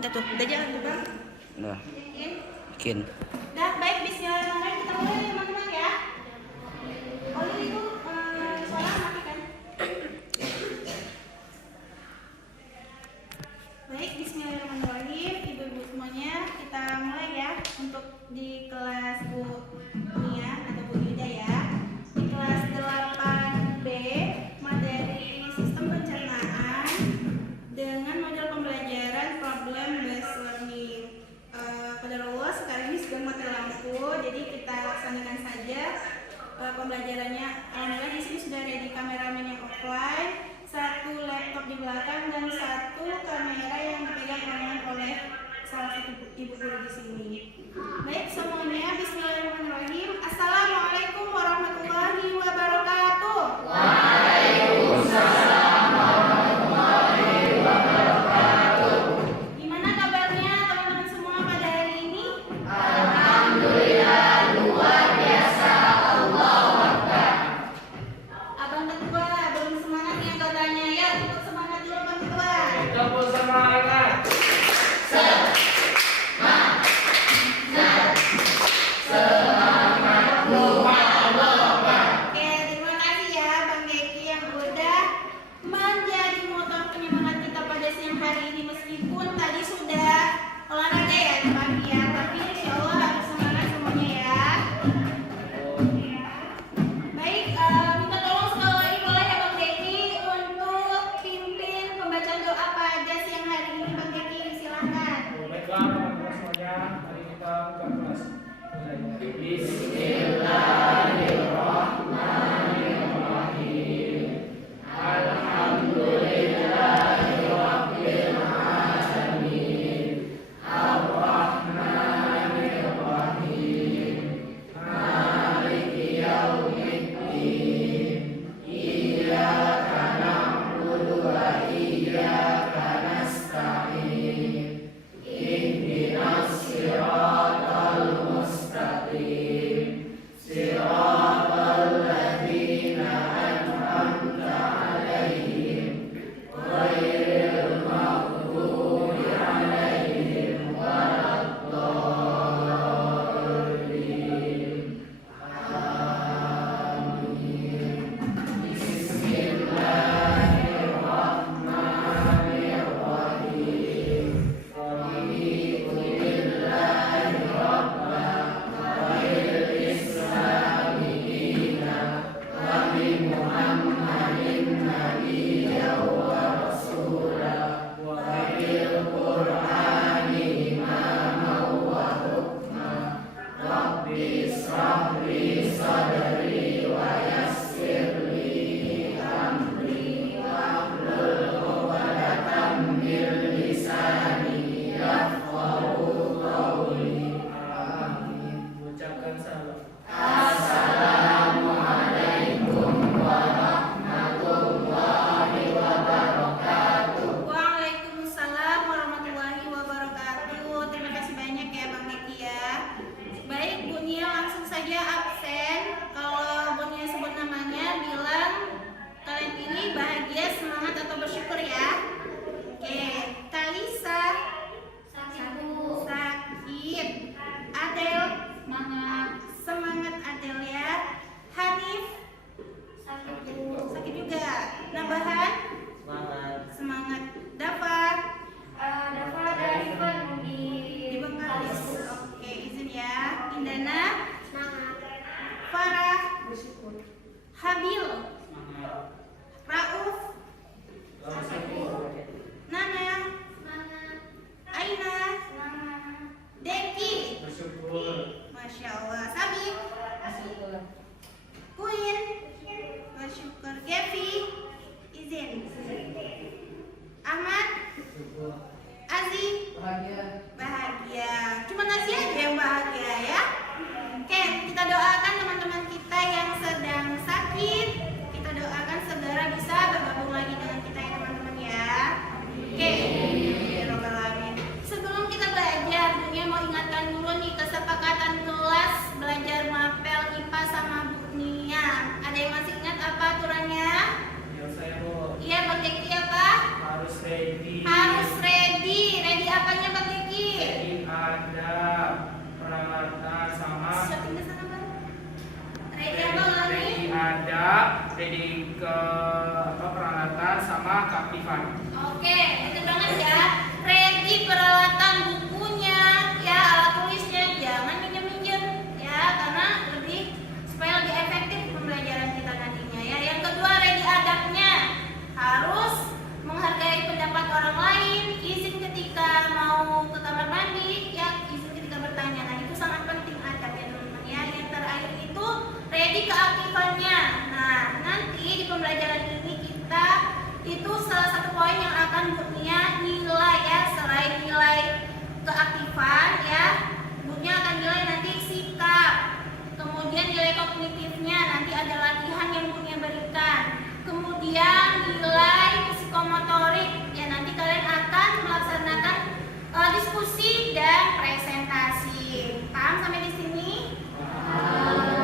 Udah tuh, udah jalan tuh bang. Nah, Yakin? bikin. Dah, baik, bismillahirrahmanirrahim. Kita mulai ya teman-teman ya. Oli itu suara matikan. Baik, bismillahirrahmanirrahim. Ibu-ibu semuanya, kita mulai ya untuk di kelas Bu Nia atau Bu Yuda ya. Di kelas 8B, materi sistem pencernaan dengan model pembelajaran problem based learning. Pada Allah sekarang ini sedang mati lampu, jadi kita laksanakan saja pembelajarannya. Alhamdulillah di sini sudah ada di kameramen yang offline, satu laptop di belakang dan satu kamera yang dipegang tangan oleh salah satu ibu guru di sini. Baik semuanya, bismillahirrahmanirrahim. Assalamualaikum warahmatullahi wabarakatuh. Waalaikumsalam warahmatullahi wabarakatuh. Gimana kabarnya teman-teman semua pada hari ini? Alhamdulillah luar biasa. Allahu Akbar. Abang ketua belum semangat nih anggotanya ya, untuk semangat dulu abang ketua. Kita bersemangat. Oke, terima kasih ya Bang Deki yang udah menjadi motor penyemangat kita pada siang hari ini, meskipun tadi sudah olahraga ya di pagi ya, tapi insya Allah harus semangat semuanya ya. Baik, minta tolong sekali lagi boleh ya Bang Deki untuk pimpin pembacaan doa pada siang hari ini. keaktifan. Oke, betul banget ya. Ready peralatan bukunya, ya alat tulisnya jangan minjem-minjem ya, karena supaya lebih efektif pembelajaran kita nantinya ya. Yang kedua, ready adabnya, harus menghargai pendapat orang lain, izin ketika mau ke kamar mandi, ya izin ketika bertanya. Nah itu sangat penting adab ya teman-teman ya. Yang terakhir itu ready keaktifannya. Nah nanti di pembelajaran ini kita itu salah satu poin yang akan Bunya nilai ya, selain nilai keaktifan ya, Bunya akan nilai nanti sikap, kemudian nilai kognitifnya nanti ada latihan yang Bunya berikan, kemudian nilai psikomotorik ya, nanti kalian akan melaksanakan diskusi dan presentasi. Paham sampai di sini?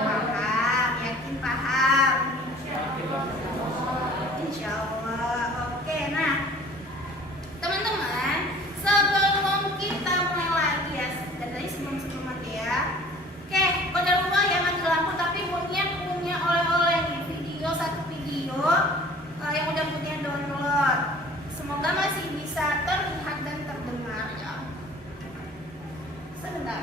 Paham, yakin paham? Insya Allah. Oke, nah teman-teman, sebelum kita mulai lagi ya, dari sebelum ya. Oke, qadarullah ya mati lampu, tapi Bunya punya oleh-oleh nih, satu video yang udah Bunya download. Semoga masih bisa terlihat dan terdengar ya. Sebentar.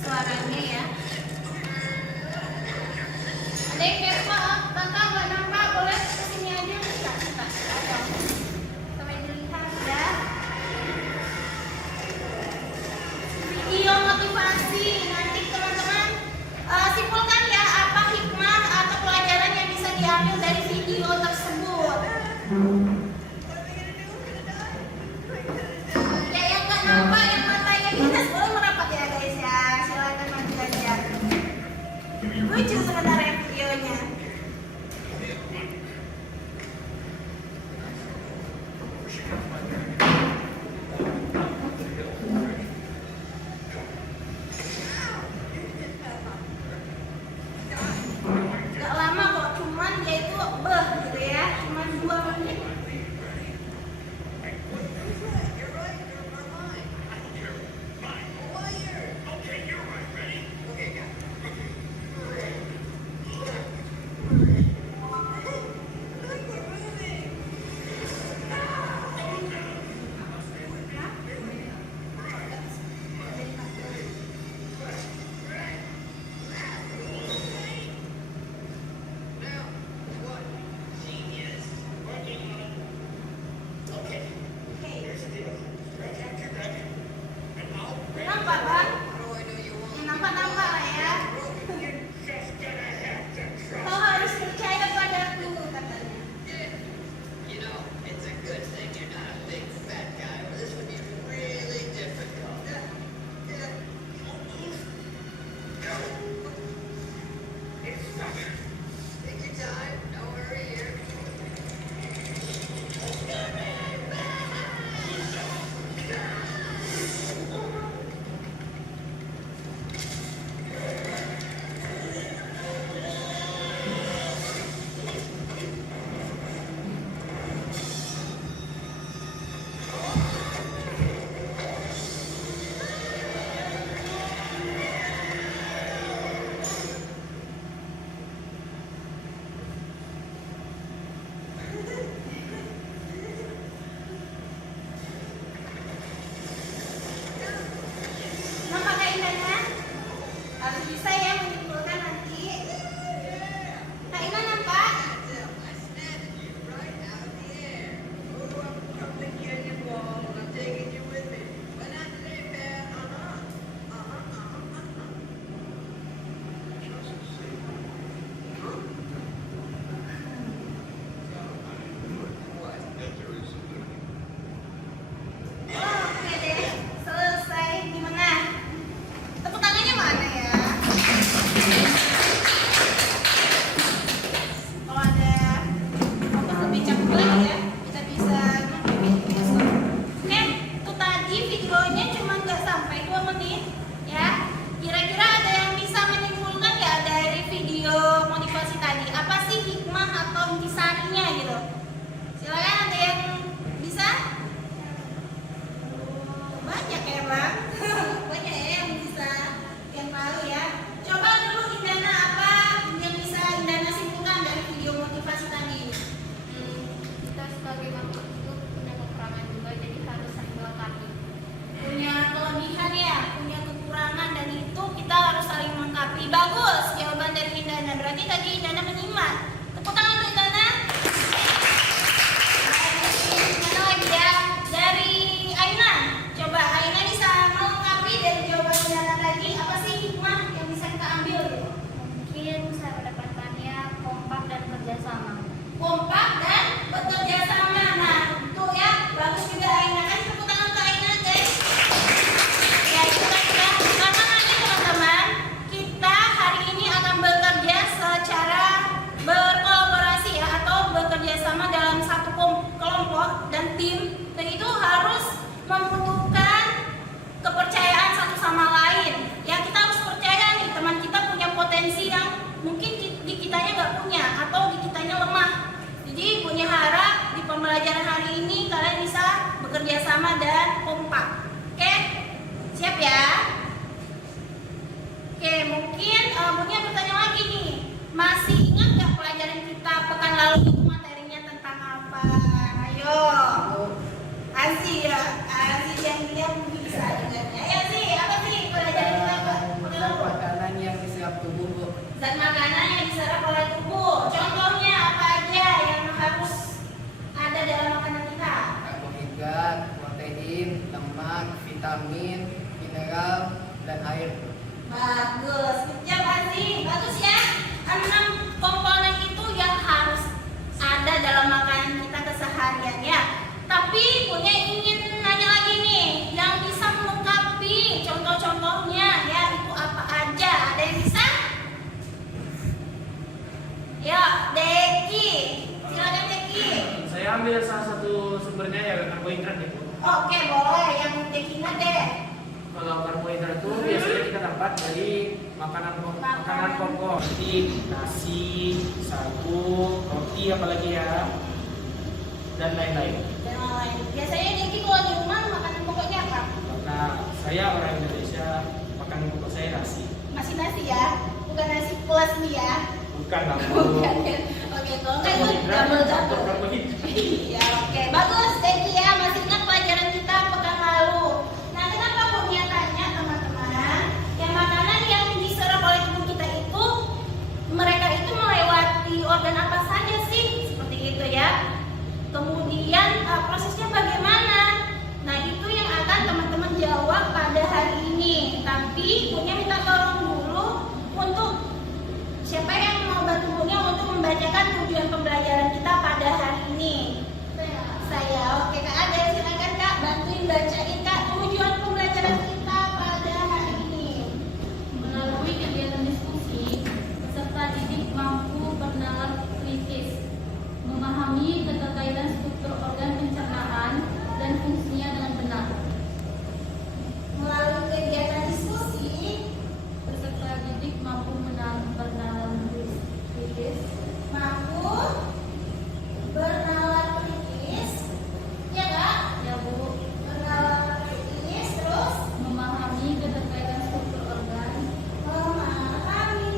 Suaranya ya. Ada yang kepo, Kakak nggak nampak, boleh kesini aja bisa. Sampai dilihat ya. Video motivasi, nanti teman-teman simpulkan ya apa hikmah atau pelajaran yang bisa diambil dari video tersebut. Ya yang nggak nampak, yang matanya minus boleh merapat ya guys ya. Silakan maju aja. Lucu sebenarnya videonya. Gak lama kok, cuman dia itu gitu ya, cuman 2 menit. Nampak kan? Nampak lah ya. Kau harus percaya padaku katanya. You know, it's a good thing you're not a big fat guy, or this would be really difficult. Take your time, no hurry here. Nampak gak indahnya? Harus bisa ya menyimpulkan nanti. Kak Ina nampak? I snatched you right out of the air. Oh, I'm from the canyon wall, and I'm taking you with me. But not today, man. Oke deh, selesai. Gimana? Tepuk tangannya mana ya? Oke, mungkin Bunya bertanya lagi nih. Masih ingat nggak pelajaran kita pekan lalu itu materinya tentang apa? Ayo. Asih ya, Asih yang bisa juga. Ayo sih, apa sih pelajaran kita pekan lalu? Makanan yang diserap tubuh, Bu. Zat makanan yang diserap oleh tubuh. Contohnya apa aja yang harus ada dalam makanan kita? Karbohidrat, protein, lemak, vitamin, mineral, dan air. Bagus, kerja Asih. Bagus ya. 6 komponen itu yang harus ada dalam makanan kita keseharian ya. Tapi Punya ingin nanya lagi nih, yang bisa melengkapi contoh-contohnya ya, itu apa aja? Ada yang bisa? Ya, Deki. Silakan Deki. Saya ambil salah satu sumbernya ya karbohidrat itu. Oke, boleh. Yang Deki deh. Kalau karbohidrat itu biasanya kita dapat dari makanan pokok seperti nasi, sagu, roti apalagi ya, dan lain-lain. Dan lain. Biasanya Deki kalau di rumah makanan pokoknya apa? Karena saya orang Indonesia, makanan pokok saya nasi. Masih nasi ya? Bukan nasi plus nih ya? Bukan lah. Bukan ya? Oke, kalau enggak itu double. Karbohidrat. Iya, oke. Bagus, Deki ya. Masih ingat pelajaran kita pekan lalu. Nah, kenapa Punya tanya teman-teman? Yang makanan yang diserap oleh tubuh kita itu, mereka itu melewati organ apa saja sih? Seperti itu ya. Kemudian prosesnya bagaimana? Nah, itu yang akan teman-teman jawab pada hari ini. Tapi Punya minta tolong dulu untuk siapa yang mau bantu Punya untuk membacakan tujuan pembelajaran kita pada hari ini. Saya. Oke, Kak Ade, silakan Kak bantuin bacain Kak tujuan pembelajaran kita pada hari ini. Melalui kegiatan diskusi, peserta didik mampu bernalar kritis, memahami keterkaitan struktur organ pencernaan dan fungsinya dengan benar. Melalui kegiatan diskusi, Peserta didik mampu bernalar kritis, mampu bernalar kritis, ya Kak? ya Bu, Bernalar kritis, terus memahami keterkaitan struktur organ memahami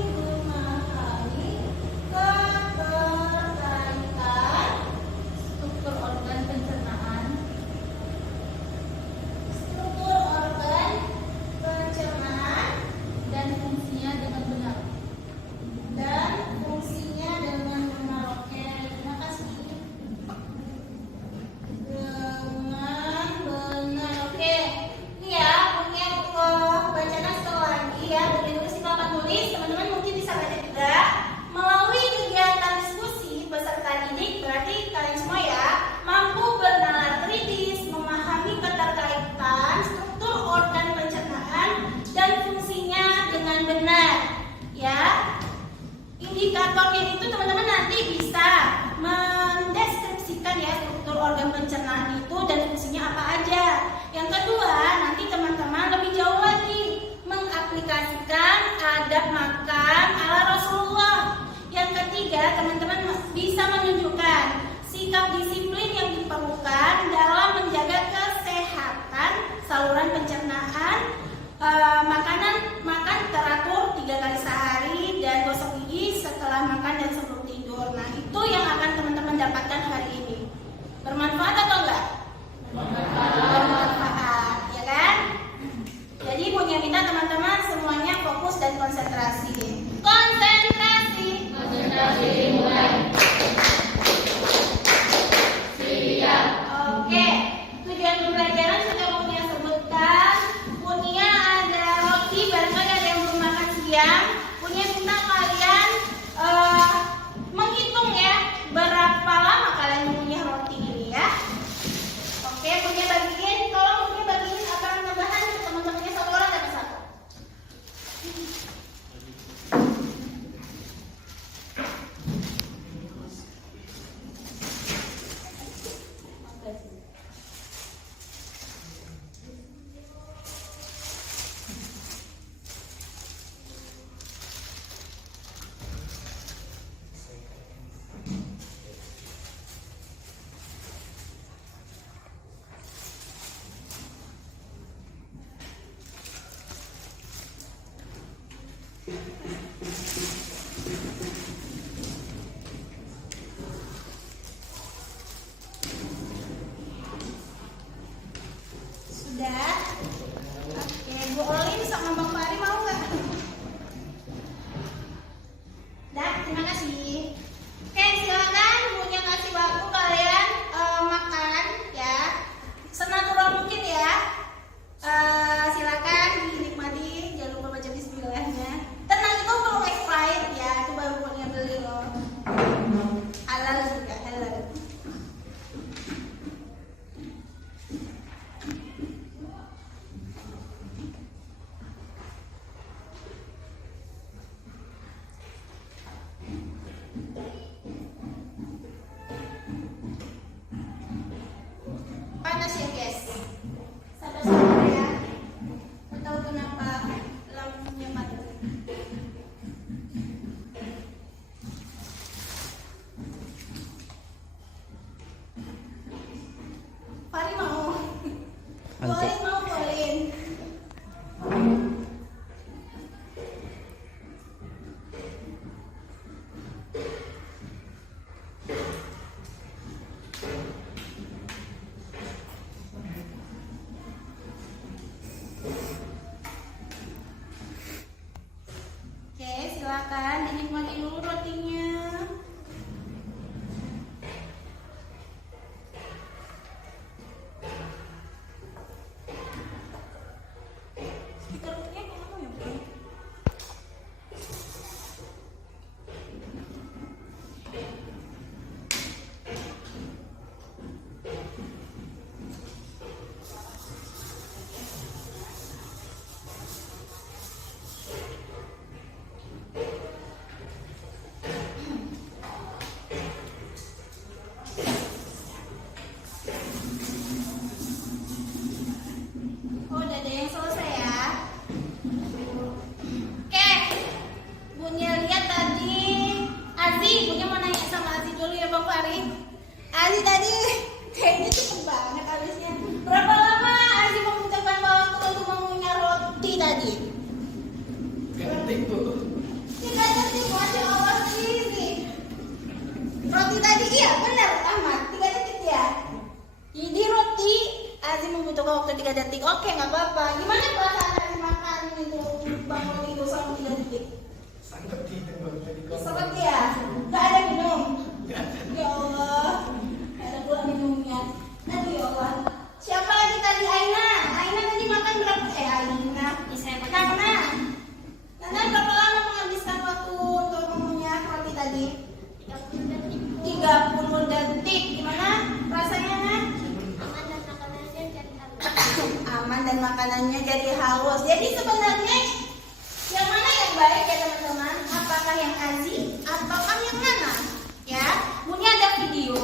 keterkaitan struktur organ pencernaan struktur organ pencernaan dan fungsinya dengan benar. dan fungsinya dengan benar. Oke, terima kasih. Dengan benar. Oke, ini ya Punya bacaan sekali lagi ya. Bagi nulis silakan tulis. Teman-teman mungkin bisa baca juga. Melalui kegiatan diskusi, peserta didik berarti kalian semua ya mampu bernalar kritis, memahami keterkaitan struktur organ pencernaan dan fungsinya dengan benar. Ya, indikatornya itu teman-teman nanti bisa mendeskripsikan ya struktur organ pencernaan itu dan fungsinya apa aja. Yang kedua, nanti teman-teman lebih jauh lagi mengaplikasikan adab makan ala Rasulullah. Yang ketiga, teman-teman bisa menunjukkan sikap disiplin yang diperlukan dalam menjaga kesehatan saluran pencernaan, makan teratur 3 kali sehari dan gosok gigi setelah makan dan sebelum tidur. Nah, itu yang akan teman-teman dapatkan hari ini. Bermanfaat atau enggak? Bermanfaat, ya kan? Jadi Punya minta teman-teman semuanya fokus dan konsentrasi. Konsentrasi. Konsentrasi mulai. Siap. Oke, tujuan pembelajaran sudah Punya sebutkan. Punya ada roti, barangkali ada yang belum makan siang. Punya minta kalian menghitung ya berapa lama kalian mengunyah roti ini ya. Oke, Punya bagiin, tolong Punya bagiin aturan tambahan ke teman-temannya satu orang dapat satu. Sudah? Oke, Bu Olin sama Bang Fahri mau nggak? Dah, terima kasih. Oke, silakan Bunya kasih waktu kalian makan ya. Senatural mungkin ya. Silakan dinikmati, jangan lupa baca bismillahnya. Tenang, itu belum expired ya, itu baru punya beli loh. Halal juga, halal. Panas ya guys. Sabar-sabar ya. Nggak tahu kenapa lampunya mati. Fahri mau. Boleh mau boleh. Oke, silakan dinikmati dulu rotinya. Stikernya kamu ya, Bu? Oh, udah ada yang selesai ya. Oke, Bunya lihat tadi Azi, Bunya mau nanya sama Azi dulu ya Bang Fahri. Azi tadi kayaknya cepet banget habisnya. Berapa lama Azi membutuhkan waktu untuk mengunyah roti tadi? Ganti Bu. 3 detik, Masya Allah sih. Roti tadi iya benar amat 3 detik ya. Jadi roti Azi membutuhkan waktu 3 detik. Oke, nggak apa-apa. Gimana perasaan Azi makan itu bangun itu sama 3 detik? Sangat tidak tadi kok. Seperti ya? Nggak ada minum? Ya Allah, nggak ada pula minumnya. Aduh ya Allah. Siapa lagi tadi? Aina. Aina tadi makan berapa? Aina. Nana. Nana berapa lama menghabiskan waktu untuk mengunyah roti tadi? 30 detik. Gimana rasanya, Nan? Aman dan makanannya jadi halus. Jadi sebenarnya yang mana yang baik ya teman-teman? Apakah yang Azi ataukah yang Nana? Ya, Bunya ada video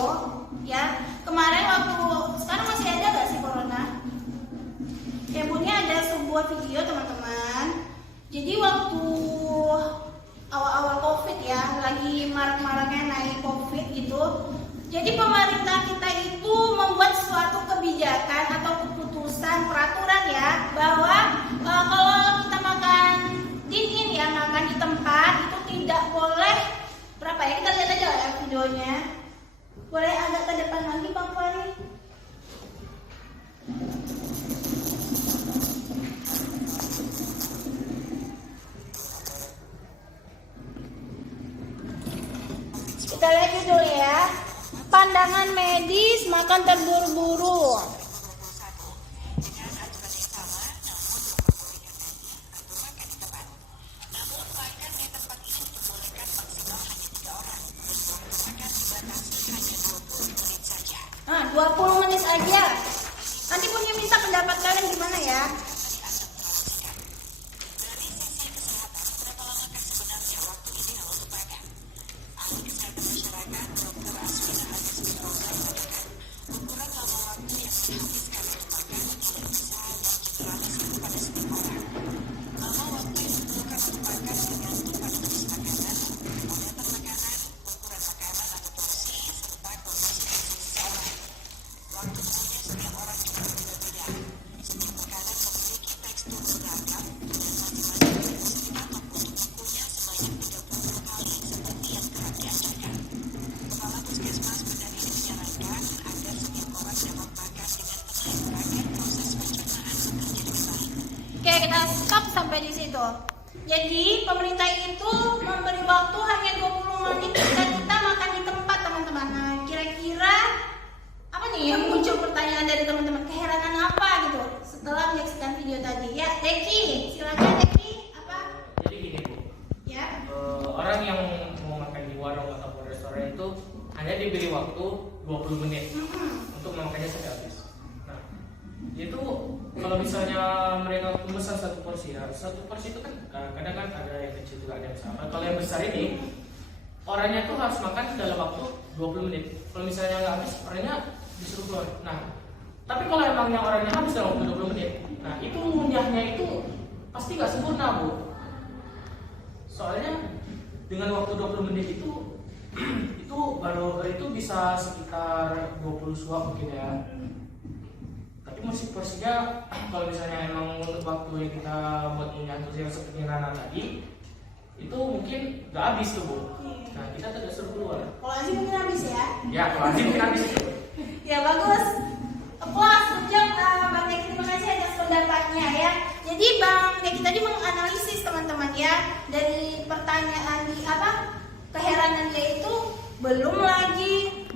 ya. Kemarin waktu sekarang masih ada gak sih corona? Ya, Bunya ada sebuah video teman-teman. Jadi waktu awal-awal COVID ya, lagi marak-maraknya naik COVID gitu. Jadi pemerintah kita itu membuat suatu kebijakan atau keputusan peraturan ya, bahwa kalau kita makan dingin ya, makan di tempat itu tidak boleh berapa ya, kita lihat aja ya videonya. Boleh agak ke depan lagi Bang Fahri. Kita lihat dulu ya. Pandangan medis makan terburu-buru. Nah, 20 menit aja. Nanti Bunya minta pendapat kalian gimana ya. stop sampai di situ. Jadi pemerintah itu memberi waktu hanya 20 menit dan kita makan di tempat teman-teman. Nah, kira-kira apa nih yang muncul pertanyaan dari teman-teman? Keheranan apa gitu setelah menyaksikan video tadi? Ya, Deki, silakan Deki. Apa? Jadi gini Bu, Ya. orang yang mau makan di warung ataupun restoran itu hanya diberi waktu 20 menit untuk memakannya sampai habis. Nah, itu kalau misalnya mereka memesan satu porsi ya, satu porsi itu kan kadang kan ada yang kecil juga ada yang besar. Nah, kalau yang besar ini orangnya tuh harus makan dalam waktu 20 menit. Kalau misalnya nggak habis, orangnya disuruh keluar. Nah, tapi kalau emangnya orangnya habis dalam waktu 20 menit, nah itu ngunyahnya itu pasti nggak sempurna Bu. Soalnya dengan waktu 20 menit itu baru itu bisa sekitar 20 suap mungkin ya. Tapi musik porsinya kalau misalnya emang untuk waktu yang kita buat ngunyah terus yang seperti Nana tadi itu mungkin nggak habis tuh Bu. Nah kita tidak suruh keluar. Kalau Aziz mungkin habis ya? Ya kalau habis mungkin habis tuh. Ya bagus. Applause, sejak Bang Deki, terima kasih atas pendapatnya ya. Jadi Bang Deki tadi menganalisis teman-teman ya dari pertanyaan di keheranan dia itu belum lagi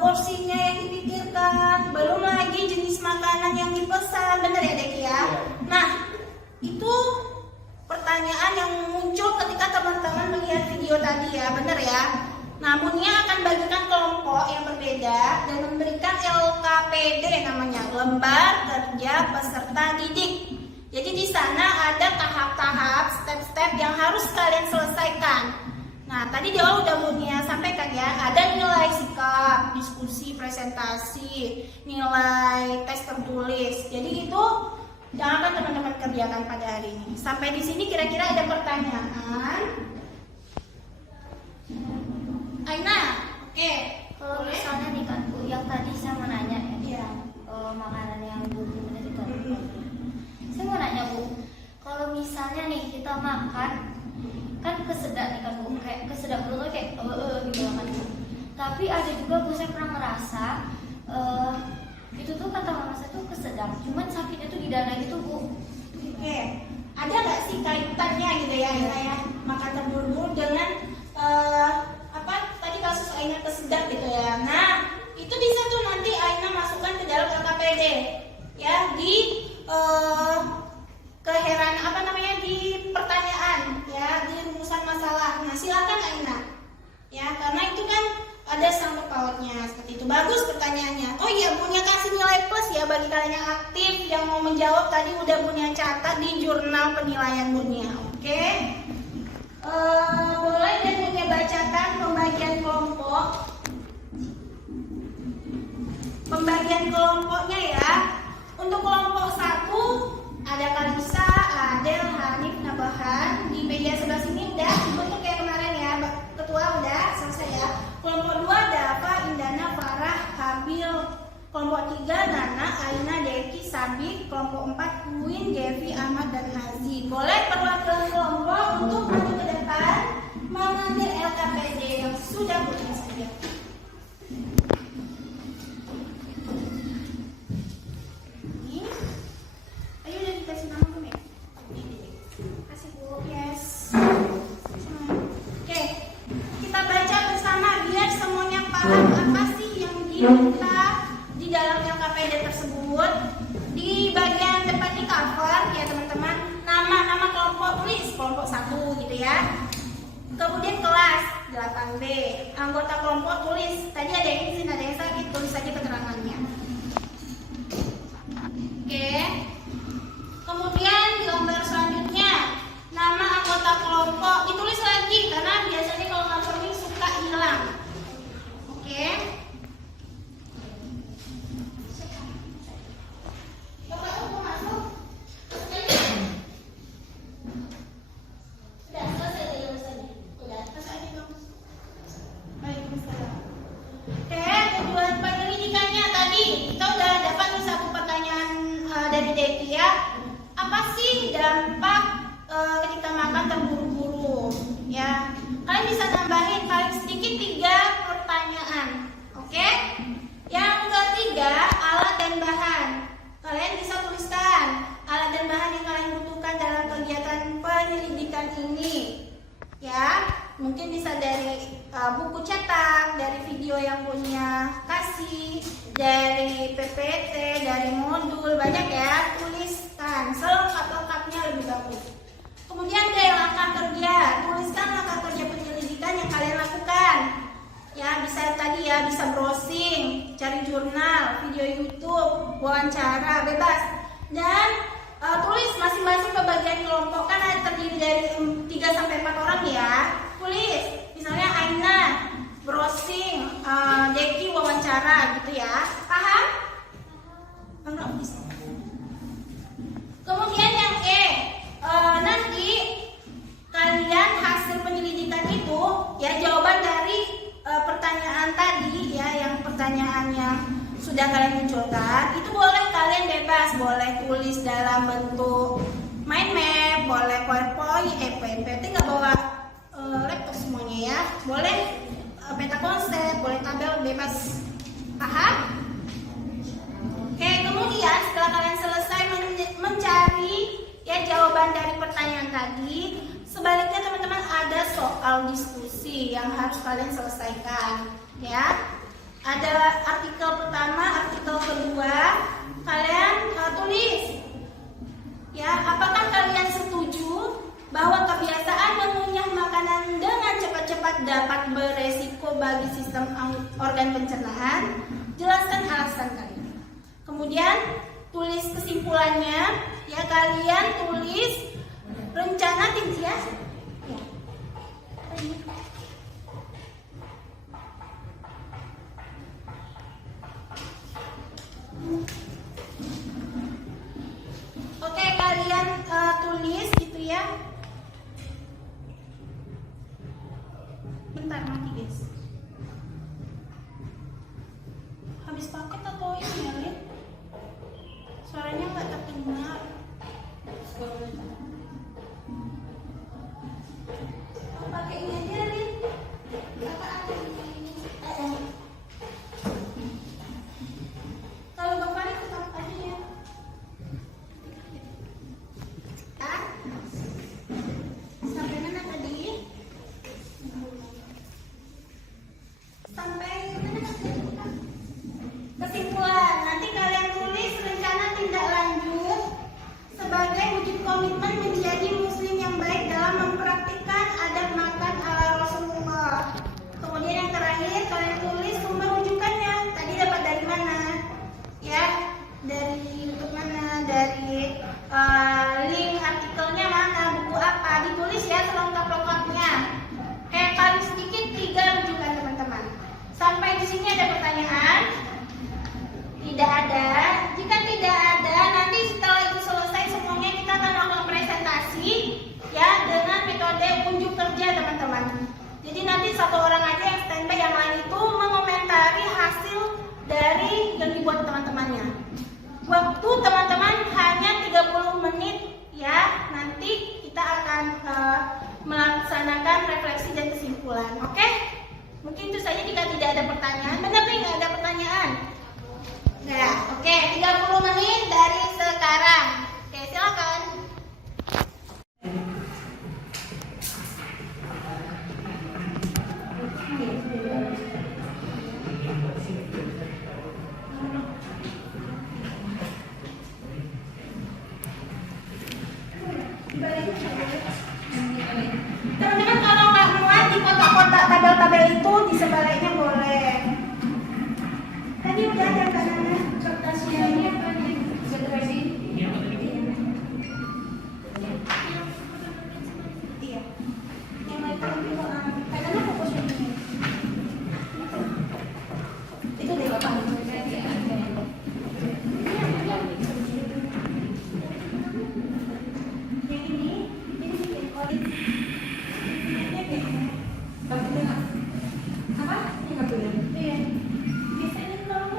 porsinya yang dipikirkan, belum lagi jenis makanan yang dipesan, benar ya Deki ya? Nah itu pertanyaan yang muncul ketika teman-teman melihat video tadi ya, benar ya? Namun ia akan bagikan kelompok yang berbeda dan memberikan LKPD namanya, lembar kerja peserta didik. Jadi di sana ada tahap-tahap, step-step yang harus kalian selesaikan. Nah, tadi di awal udah Bunia sampaikan ya, ada nilai sikap, diskusi, presentasi, nilai tes tertulis. Jadi itu yang akan teman-teman kerjakan pada hari ini. Sampai di sini kira-kira ada pertanyaan? Aina, oke. Kalau misalnya nih kan Bu, yang tadi saya mau nanya ya, Iya. makanan yang 20 menit itu. Saya mau nanya Bu, kalau misalnya nih kita makan kan kesedak nih kan Bu, kayak kesedak perutnya kayak gitu kan Bu. Tapi ada juga Bu, saya pernah merasa itu tuh kata mama saya tuh kesedak, cuman sakitnya tuh di dada gitu Bu. Oke. Ada nggak sih kaitannya gitu ya, Aina ya, makan terburu-buru dengan tadi kasus Aina kesedak gitu ya. Nah, itu bisa tuh nanti Aina masukkan ke dalam LKPD ya di di pertanyaan ya, di rumusan masalah. Nah, silakan Aina. Ya, karena itu kan ada sangkut pautnya seperti itu. Bagus pertanyaannya. Oh iya, Bunya kasih nilai plus ya bagi kalian yang aktif yang mau menjawab tadi, udah Bunya catat di jurnal penilaian Bunya. Oke. Boleh deh Bunya bacakan pembagian kelompok. Pembagian kelompoknya ya. Untuk kelompok 1 ada Kalisa, Adel, Hanif, Nabahan. Di meja sebelah sini udah bentuk kayak kemarin ya. Ketua udah selesai ya. Kelompok 2 Dava, Indana, Farah, Habil. Kelompok 3 Nana, Aina, Deki, Sabik. Kelompok 4 Queen, Devi, Ahmad, dan Hazi. Boleh perwakilan kelompok untuk maju ke depan mengambil LKPD yang sudah punya saja. Ayo udah dikasih nama belum ya? Kasih Bu. Yes. Oke, kita baca bersama biar semuanya paham apa sih yang diminta di dalam LKPD tersebut. Di bagian depan di cover ya teman-teman, nama kelompok tulis kelompok 1 gitu ya. Kemudian kelas 8B, anggota kelompok tulis. Tadi ada yang izin, ada yang sakit, tulis saja keterangannya. Oke. Kemudian di lembar selanjutnya nama anggota kelompok ditulis lagi karena biasanya kalau cover suka hilang. Oke. Bapak mau masuk? Sudah selesai tadi urusannya. Sudah selesai dong. Waalaikumsalam. Oke, tujuan penyelidikannya tadi kita udah dapat nih satu pertanyaan dari pembelajaran ini. Ya, mungkin bisa dari buku cetak, dari video yang punya kasih, dari PPT, dari modul, banyak ya. Tuliskan selengkap-lengkapnya lebih bagus. Kemudian dari langkah kerja, tuliskan langkah kerja penyelidikan yang kalian lakukan. Ya, bisa tadi ya, bisa browsing, cari jurnal, video YouTube, wawancara, bebas. Dan tulis masing-masing pembagian kelompok, kan ada terdiri dari 3 sampai 4 orang ya. Tulis, misalnya Aina browsing, Deki wawancara gitu ya. Paham? Enggak bisa. Kemudian yang E, nanti kalian hasil penyelidikan itu ya jawaban dari pertanyaan tadi ya, yang pertanyaan yang sudah kalian munculkan itu boleh kalian bebas, boleh tulis dalam bentuk mind map, boleh PowerPoint, PPT nggak bawa laptop semuanya ya, boleh peta konsep, boleh tabel, bebas. Paham? Oke, kemudian setelah kalian selesai mencari ya jawaban dari pertanyaan tadi, sebaliknya teman-teman ada soal diskusi yang harus kalian selesaikan ya. Ada artikel pertama, artikel kedua, kalian tulis ya, apakah kalian setuju bahwa kebiasaan mengunyah makanan dengan cepat-cepat dapat beresiko bagi sistem organ pencernaan? Jelaskan alasan kalian. Kemudian tulis kesimpulannya ya, kalian tulis rencana tinggi ya. Oke, kalian tulis gitu ya. Bentar, mati guys. Habis paket atau ini ya, Lin? Suaranya nggak terdengar. Pakai ini aja, Lin. Kakak ada ini. Kalau Bang Farid tetap aja ya. Sampai mana tadi? Sampai mana tadi? Kesimpulan, nanti kalian tulis rencana tindak lanjut sebagai wujud komitmen menjadi muslim yang baik dalam mempraktikkan adab makan ala Rasulullah. Kemudian yang terakhir, kalian tulis sumber rujukannya. Tadi dapat dari mana? Ya, dari YouTube mana? Dari link artikelnya mana? Buku apa? Ditulis ya selengkap-lengkapnya. Paling sedikit 3 rujukan teman-teman. Sampai di sini ada pertanyaan? Tidak ada. Jika tidak ada, nanti setelah itu selesai semuanya kita akan melakukan presentasi ya dengan metode unjuk kerja teman-teman. Jadi nanti satu orang aja yang standby, yang lain itu mengomentari hasil dari yang dibuat teman-temannya. Waktu teman-teman hanya 30 menit ya. Nanti kita akan melaksanakan refleksi dan kesimpulan. Oke? Mungkin itu saja jika tidak ada pertanyaan. Benar nih, nggak ada pertanyaan? Nah, oke, 30 menit dari sekarang. Oke, silakan. Teman-teman kalau nggak muat di kotak-kotak tabel-tabel itu di sebaliknya boleh. Tadi udah ada kanannya kertasnya ini apa nih? Iya. Yang lain kadang fokusnya ini. Itu deh Bapak. Yang ini bikin kolit. Apa? Iya. Biasanya kalau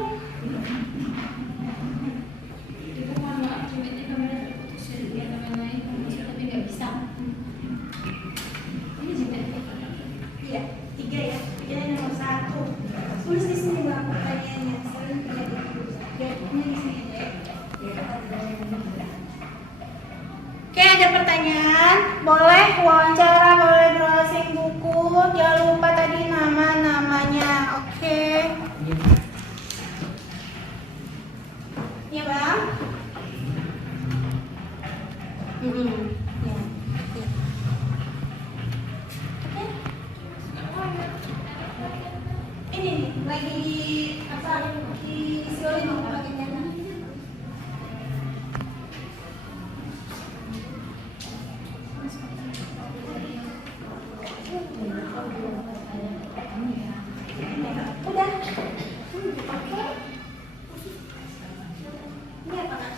iya, 3 ya. 3 nomor 1. Tulis di sini Bang pertanyaannya. Sering lihat di sini aja ya. Oke, ada pertanyaan? Boleh wawancara, boleh browsing buku. Jangan lupa tadi namanya. Oke. Iya, Bang? Ya. Oke. Ini nih, lagi di apa? Di Siolin mau pakainya. Udah. Oke. Ini apa, Kak?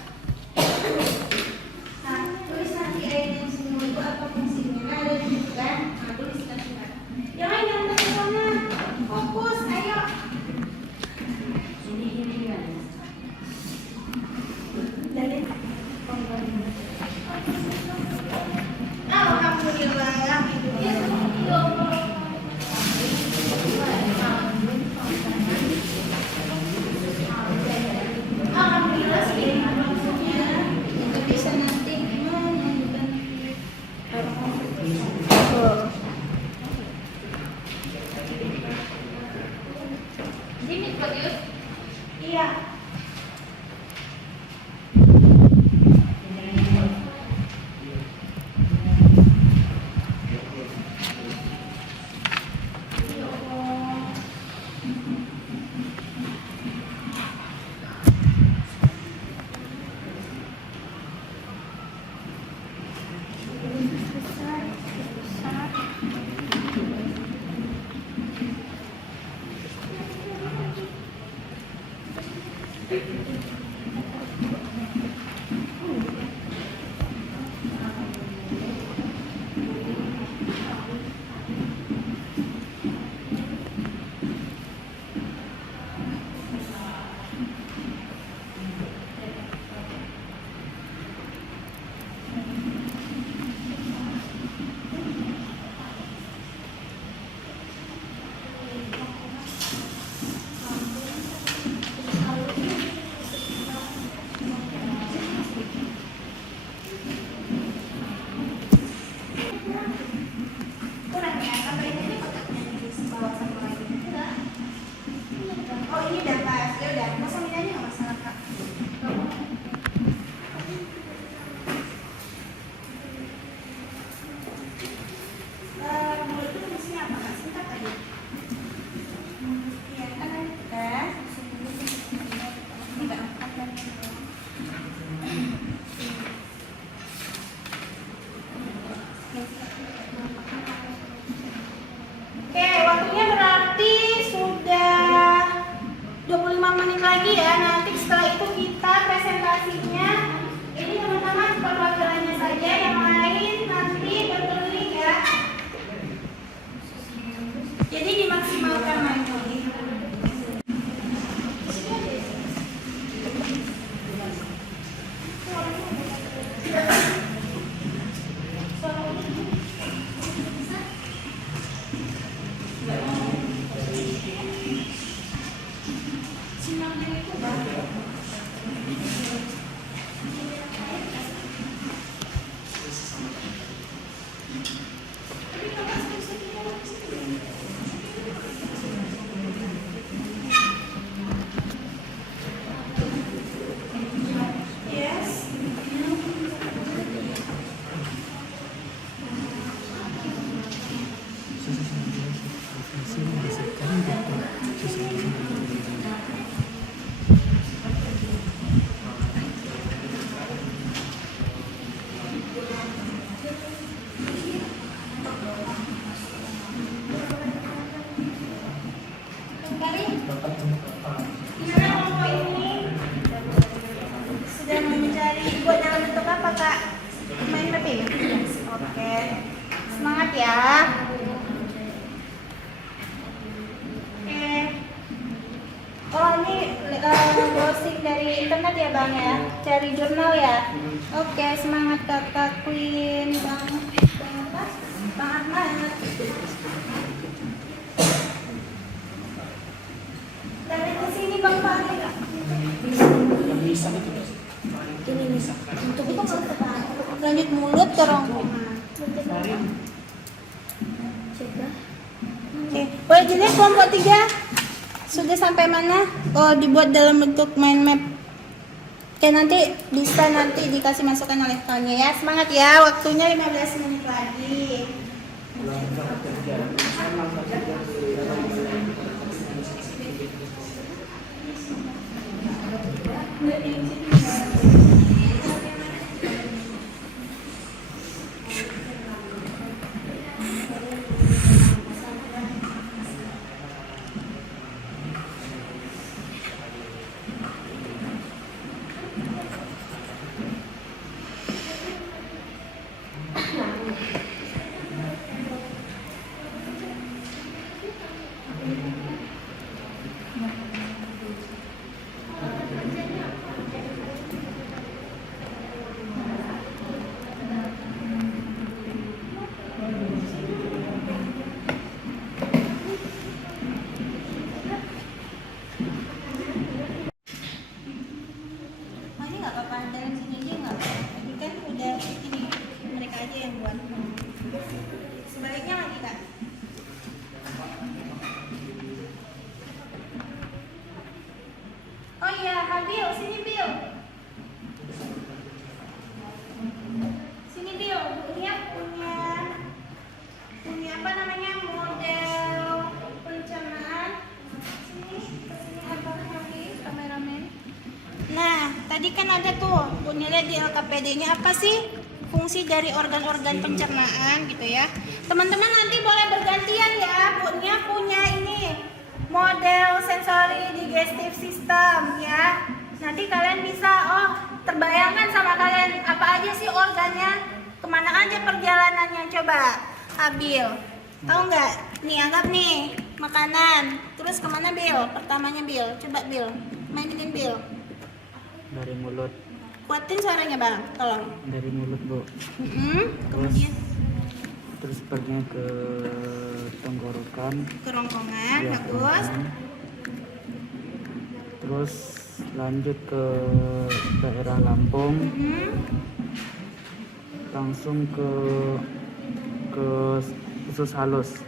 Nah, tulis nanti aja semua itu apa fungsinya. Nah, ada di situ kan? Nah, tulis nanti. Yang lain jangan ke sana. Fokus, ayo. Dari Alhamdulillah. Alhamdulillah sih maksudnya kita bisa nanti menunjukkan Limit Pak Yus. iya. Kurang ya, apa ini kotaknya di bawah sama lagi. Oh, ini udah pas. Ya udah, masa minanya nggak masalah, Kak. Mulut itu fungsinya apa, Kak? Singkat tadi. Iya, kan kita enggak. Oke, waktunya berarti sudah 25 menit lagi ya. Nanti setelah itu kita presentasinya. Ini teman-teman perwakilannya saja, yang lain nanti berkeliling ya. Jadi dimaksimalkan lagi. Yes. Gimana kelompok ini? Sudah mencari buat dalam bentuk apa, Kak? Main mapping? Oke. Semangat ya. Oke. Oh, ini browsing dari internet ya, Bang ya? Cari jurnal ya? Oke, semangat Kakak Queen, Bang apa? Bang Ahmad. Dari ke sini Bang Fahri. Bisa itu. Ini nih. Untuk itu kalau Lanjut mulut kerongkongan. Coba. Oke, boleh dilihat kelompok 3 sudah sampai mana? Oh, dibuat dalam bentuk mind map. Oke, nanti bisa dikasih masukan oleh kawannya ya. Semangat ya, waktunya 15 menit lagi. Oh, ini nggak apa-apa, dalam sini aja nggak apa-apa. Ini kan udah ini mereka aja yang buat. Sebaliknya lagi kak. Oh iya, Habil, sini Bil. Sini Bil, punya apa namanya model pencernaan. Sini apa lagi kameramen. Nah, tadi kan ada tuh, Bunda lihat di LKPD-nya apa sih fungsi dari organ-organ pencernaan gitu ya. Teman-teman nanti boleh bergantian ya, Bunda punya ini model sensory digestive system ya. Nanti kalian bisa, terbayangkan sama kalian apa aja sih organnya, kemana aja perjalanannya, coba Abil. Tahu nggak? Nih, anggap nih makanan, terus kemana Bil? Pertamanya Bil, coba Bil, mainin Bil. Dari mulut. Kuatin suaranya bang, tolong. Dari mulut, Bu. Kemudian Terus perginya ke tenggorokan. kerongkongan, Ya, bagus. kerongkongan. Terus lanjut ke daerah lambung, langsung ke usus halus.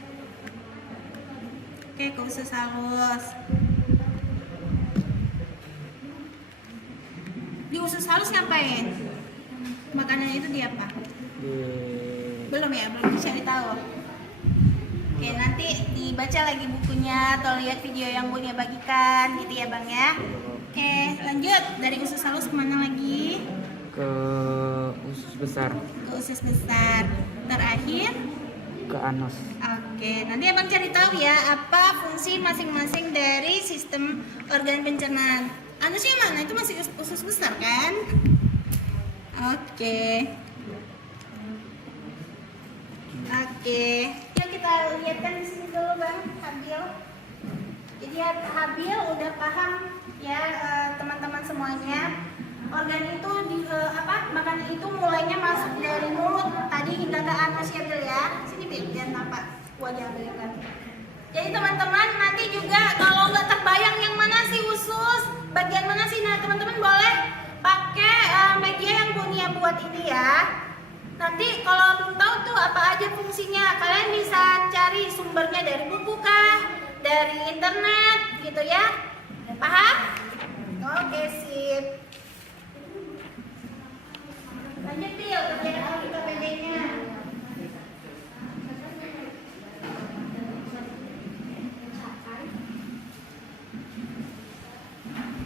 Oke, ke usus halus. Di usus halus ngapain? Makanannya itu di apa? Belum ya, belum dicari tahu. Oke, nanti dibaca lagi bukunya atau lihat video yang Bunya bagikan gitu ya bang ya. Oke, lanjut dari usus halus kemana lagi? Ke usus besar, Ke usus besar. Terakhir, ke anus. oke, nanti abang cari tahu ya apa fungsi masing-masing dari sistem organ pencernaan. Anusnya mana? Itu masih usus besar kan? Oke. Yuk kita lihatkan di sini dulu bang, Habil. Jadi Habil udah paham ya teman-teman semuanya. Organ itu makanan itu mulainya masuk dari mulut tadi hingga ke anus ya Bil ya. Sini Bil, biar nampak wajah Bil kan. Jadi teman-teman nanti juga kalau nggak terbayang yang mana sih usus, bagian mana sih, nah teman-teman boleh pakai media yang Bunia buat ini ya. Nanti kalau belum tahu tuh apa aja fungsinya, kalian bisa cari sumbernya dari buku kah, dari internet gitu ya. Paham? Oke, sip. Lanjut Bil, kerjaan LKPD-nya.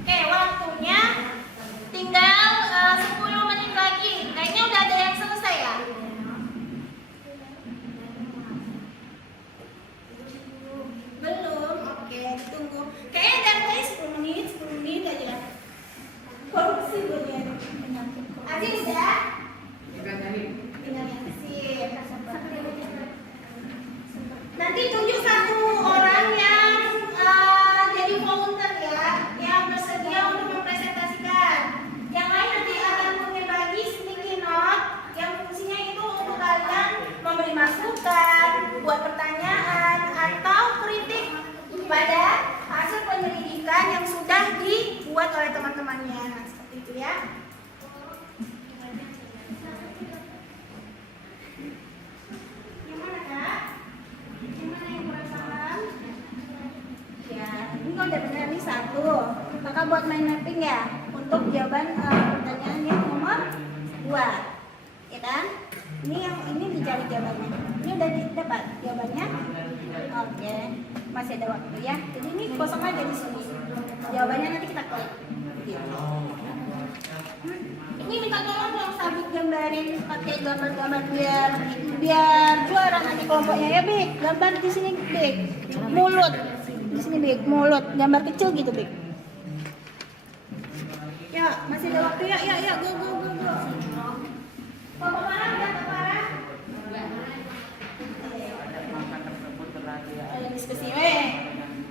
Oke, waktunya tinggal 10 menit lagi. Kayaknya udah ada yang selesai ya? Belum? Oke, tunggu. Kayaknya dari tadi 10 menit aja. Korupsi banyak. Aziz udah? Tinggal yang sip. Nanti tunjuk satu orang yang jadi volunteer ya, yang bersedia untuk mempresentasikan. Yang lain nanti akan punya bagi sticky note yang fungsinya itu untuk kalian memberi masukan, buat pertanyaan atau kritik pada hasil penyelidikan yang sudah dibuat oleh teman-temannya. Nah, seperti itu ya. Kakak buat main mapping ya untuk jawaban pertanyaan yang nomor 2. Ya kan? Ini dicari jawabannya. Ini udah dapat jawabannya? Oke. Masih ada waktu ya. Jadi ini kosong aja di sini. Jawabannya nanti kita klik. Gitu. Ini minta tolong dong Sabik gambarin pakai gambar-gambar biar juara nanti kelompoknya ya, Bik. Gambar di sini, Bik. Mulut. Di sini, Bik. Mulut. Gambar kecil gitu, Bik. Ya, masih ada waktu ya. Ya, go. Kelompok mana udah parah? Ayo diskusi, weh.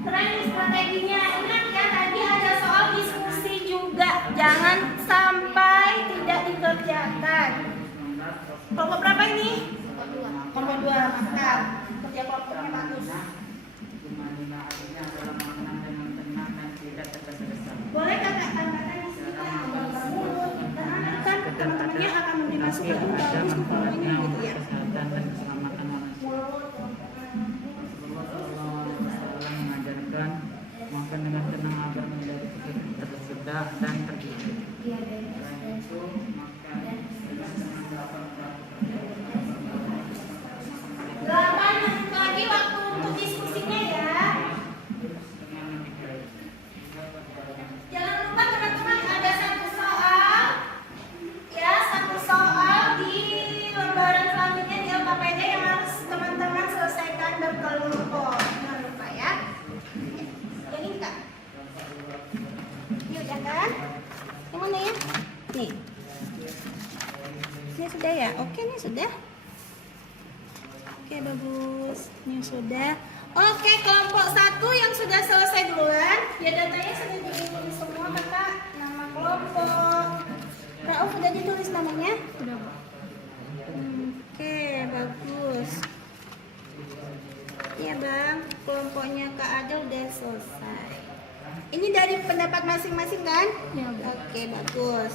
Terakhir strateginya, ingat ya tadi ada soal diskusi juga. Jangan sampai tidak dikerjakan. Kelompok berapa ini? Kelompok 2, mantap. Kerja kelompoknya bagus. Boleh kakak tambahkan di sini kan teman-temannya akan memberi masukan bagus kelompoknya gitu ya. Kesehatan dan keselamatan manusia. Mengajarkan makan dengan tenang agar menjadi tersedak dan terdidik. Selain itu, makan dengan tenang. 8 menit lagi waktu untuk diskusinya ya. Jangan lupa teman-teman ada satu soal di lembaran selanjutnya di LKPD yang harus teman-teman selesaikan berkelompok. Jangan lupa ya. Jadi enggak? Ini udah kan? Yang mana ya? Nih. Ini sudah ya? Oke, ini sudah. Oke, bagus. Ini sudah. Oke, kelompok 1 yang sudah selesai duluan. Ya datanya sudah ditulis semua kakak. Nama kelompok. Rauf sudah ditulis namanya? Sudah. Oke, bagus. Iya bang, kelompoknya Kak Ada udah selesai. Ini dari pendapat masing-masing kan? Ya. Oke, bagus.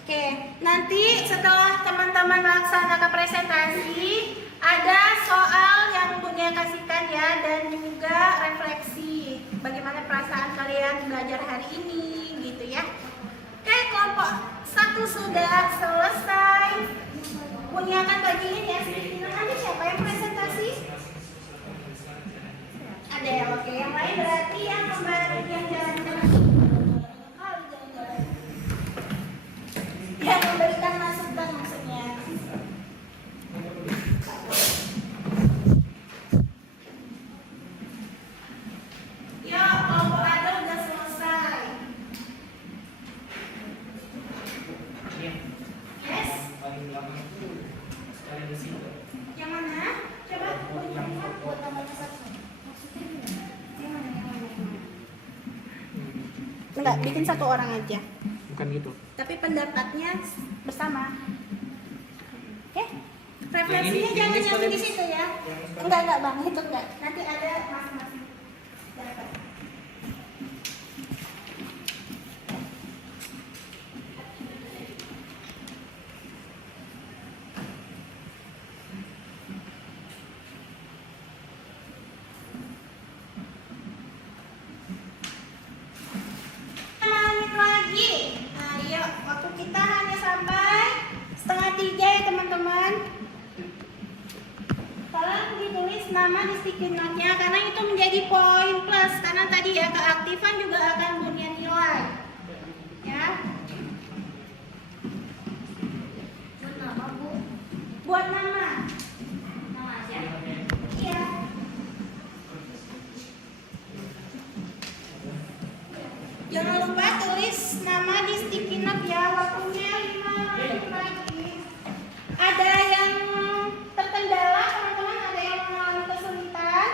Oke, nanti setelah teman-teman melaksanakan presentasi, ada soal yang Bunia kasihkan ya, dan juga refleksi bagaimana perasaan kalian belajar hari ini gitu ya. Oke, kelompok 1 sudah selesai. Bunia akan bagiin ya, nanti siapa yang presentasi? Ada ya, oke. Yang lain berarti yang jalan-jalan. Yang memberikan masukan maksudnya. Ya, kelompok ada udah selesai. Yes? Yang mana? Coba buat tambah satu. Yang mana? Enggak, bikin satu orang aja. Bukan gitu. Tapi pendapatnya bersama. Oke? Refleksinya jangan yang di situ ya. Enggak bang, itu enggak. Nanti ada masing-masing dapat. Kita hanya sampai 2:30 ya teman-teman. Tolong ditulis nama di sticky note-nya karena itu menjadi poin plus, karena tadi ya keaktifan juga akan Bunia nilai. Ya. Buat nama Bu. Buat nama. Nama aja. Iya. Jangan lupa tulis nama di sticky note ya. Waktunya 5 menit lagi. Ada yang terkendala teman-teman, ada yang mengalami kesulitan.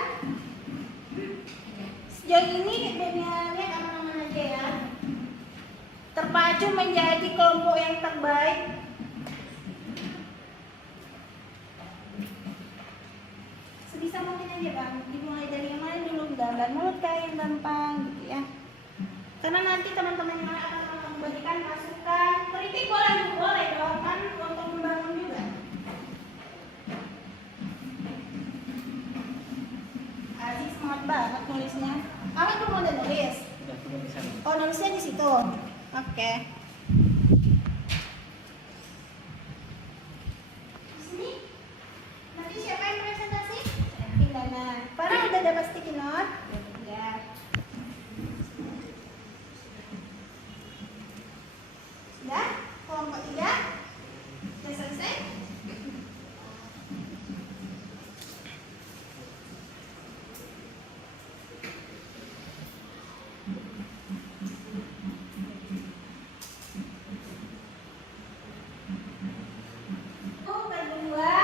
Sejauh ini Bunia aman-aman aja ya. Terpacu menjadi kelompok yang terbaik. Sebisa mungkin aja bang, dimulai dari yang mana dulu, gambar mulut kayak yang gampang gitu ya. Karena nanti teman-teman yang lain akan memberikan masukan, kritik boleh dong kan, untuk membangun juga. Aziz semangat banget nulisnya. Kamu belum udah nulis? Oh, nulisnya di situ. Oke. Di sini. Nanti siapa yang presentasi? Indana. Farah udah dapat sticky note? Ya. Sudah? Kelompok 3? Sudah selesai? Kedua,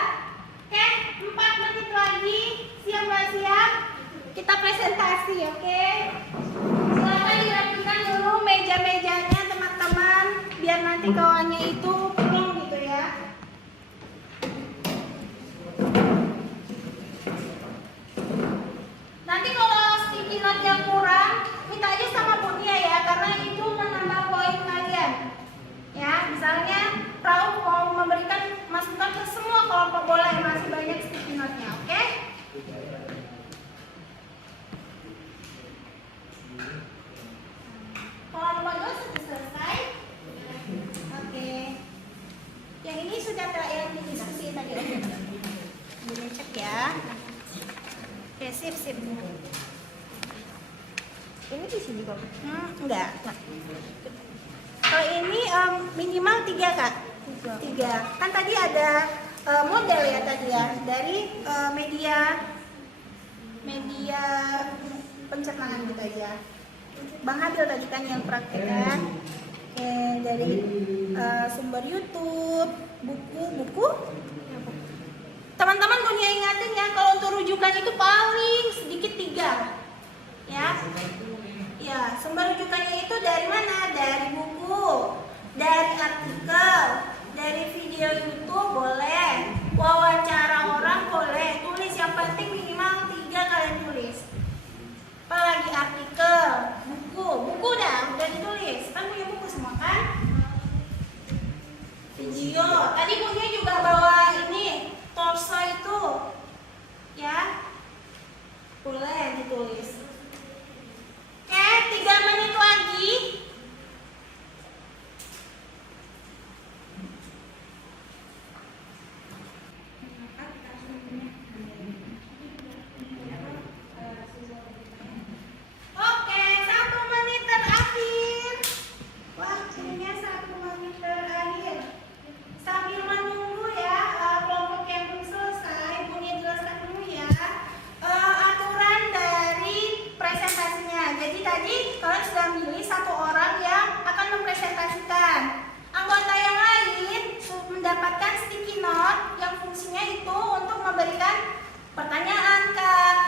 oke, 4 menit lagi, siap nggak siap? Kita presentasi, oke? Silakan dirapikan dulu meja-mejanya teman-teman, biar nanti kawannya itu plong gitu ya. Nanti kalau sticky note yang kurang, minta aja sama Bu Nia ya, karena itu menambah poin kalian. Ya, misalnya Rauf mau memberikan masukan ke semua kelompok bola yang masih banyak sticky note-nya, oke? Kelompok 2 sudah selesai? Oke. Yang ini sudah yang didiskusi tadi, oke? Boleh cek ya. Oke, sip. Ini di sini kok? Enggak. Kalau ini minimal 3 Kak. 3. Kan tadi ada model ya tadi ya dari media pencernaan gitu aja. Bang Habil tadi kan yang praktekan. Dari sumber YouTube, buku. Teman-teman punya ingatin ya, kalau untuk rujukan itu paling sedikit 3. Ya, sumber rujukannya itu dari mana? Dari buku, dari artikel, dari video YouTube boleh, wawancara orang boleh, tulis yang penting minimal 3 kalian tulis. Apalagi artikel, buku udah ditulis, kan punya buku semua kan? Video, tadi punya juga bawa ini, torso itu, ya, boleh ditulis. Oke, 3 menit lagi. Oke, 1 menit terakhir. Waktunya 1 menit terakhir. Sambil menunggu ya, kelompok yang belum selesai, punya jelaskan dulu ya aturan dari presentasinya. Jadi tadi kalian sudah milih 1 orang yang akan mempresentasikan. Anggota yang lain mendapatkan sticky note yang fungsinya itu untuk memberikan pertanyaan,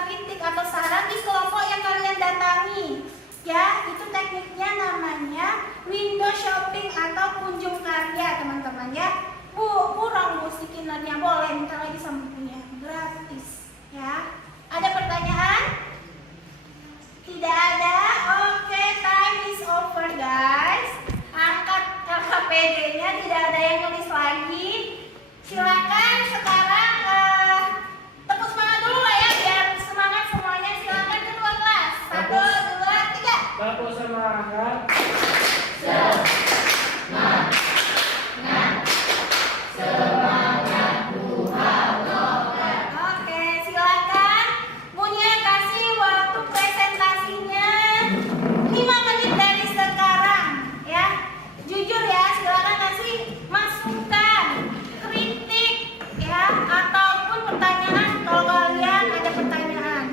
kritik atau saran di kelompok yang kalian datangi. Ya, itu tekniknya namanya window shopping atau kunjung karya teman-teman ya. Kurang Bu sticky note-nya, boleh minta lagi sama bukunya, gratis ya. Ada pertanyaan? Tidak ada? Oke, time is over guys. Angkat KKPD-nya, tidak ada yang nulis lagi. Silakan sekarang tepuk semangat dulu lah ya, biar semangat semuanya. Silakan kedua kelas. 1, 2, 3. Tepuk semangat. Oke, silakan. Punya kasih waktu presentasinya 5 menit dari sekarang ya. Jujur ya, silakan kasih masukan, kritik ya, ataupun pertanyaan kalau kalian ada pertanyaan.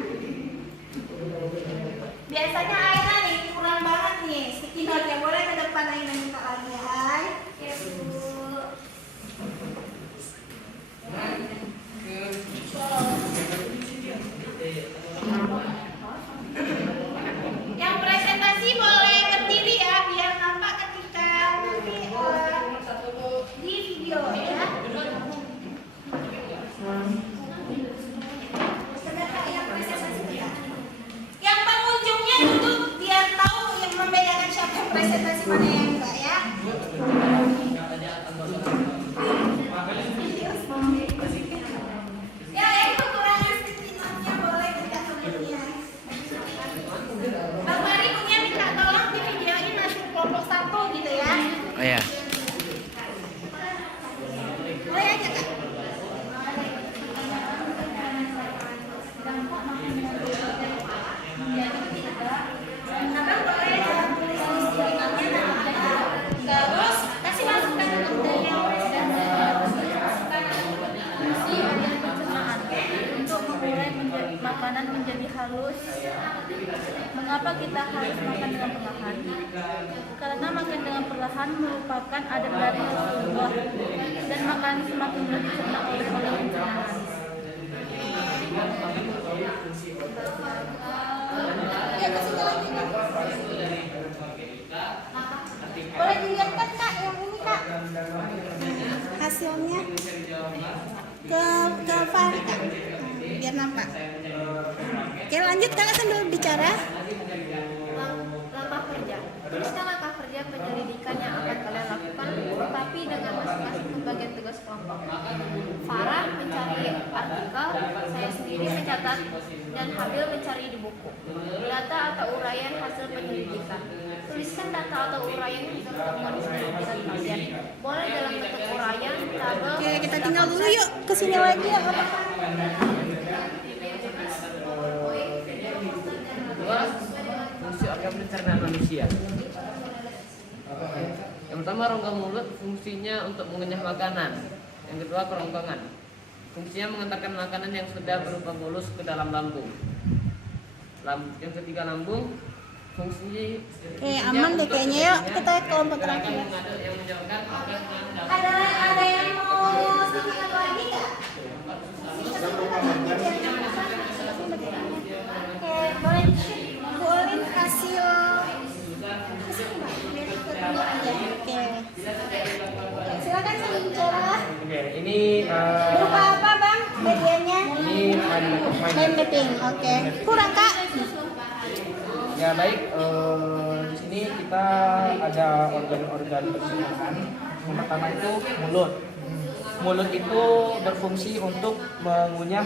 Biasanya Aina nih kurang banget nih sticky note-nya, boleh ke depan Aina minta lagi ya. Ya Bu. Yang presentasi boleh berdiri ya, biar nampak ketika nanti di video ya. Sedangkan yang presentasi tidak. Yang pengunjungnya duduk biar tahu yang membedakan siapa yang presentasi mana yang enggak ya. Ya, yang kekurangan sticky note-nya boleh kita kemudian. Bang Fahri punya minta tolong makanan menjadi halus. Mengapa kita harus makan dengan perlahan? Karena makan dengan perlahan merupakan adat dari Rasulullah dan makanan semakin lebih dicerna oleh pencernaan. Boleh dilihatkan Kak yang ini Kak hasilnya ke Fahri Kak, biar nampak. Oke lanjut Kakak sambil bicara. Langkah kerja. Tuliskan langkah kerja penyelidikan yang akan kalian lakukan, tetapi dengan masing-masing pembagian tugas kelompok. Farah mencari artikel, saya sendiri mencatat, dan Habil mencari di buku. Data atau uraian hasil penyelidikan. Tuliskan data atau uraian hasil temuan penyelidikan kalian. Boleh dalam bentuk uraian, tabel. Oke kita tinggal dulu yuk, kesini lagi ya Bapak. Fungsi organ pencernaan manusia. Yang pertama, rongga mulut fungsinya untuk mengunyah makanan. Yang kedua, kerongkongan. Fungsinya mengantarkan makanan yang sudah berupa bolus ke dalam lambung. Yang ketiga, lambung. Fungsinya Aman deh kayaknya yuk, kita kelompok terakhir. yang menyebabkan organ Ada yang mau sedikit lagi nggak? Oke, boleh hasil. Oke. Silakan sambil bicara. Oke, ini Berupa apa Bang bagiannya? ini Main mapping. Oke. Kurang Kak? ya baik. Di sini kita ada organ-organ pencernaan. Yang pertama itu mulut. Mulut itu berfungsi untuk mengunyah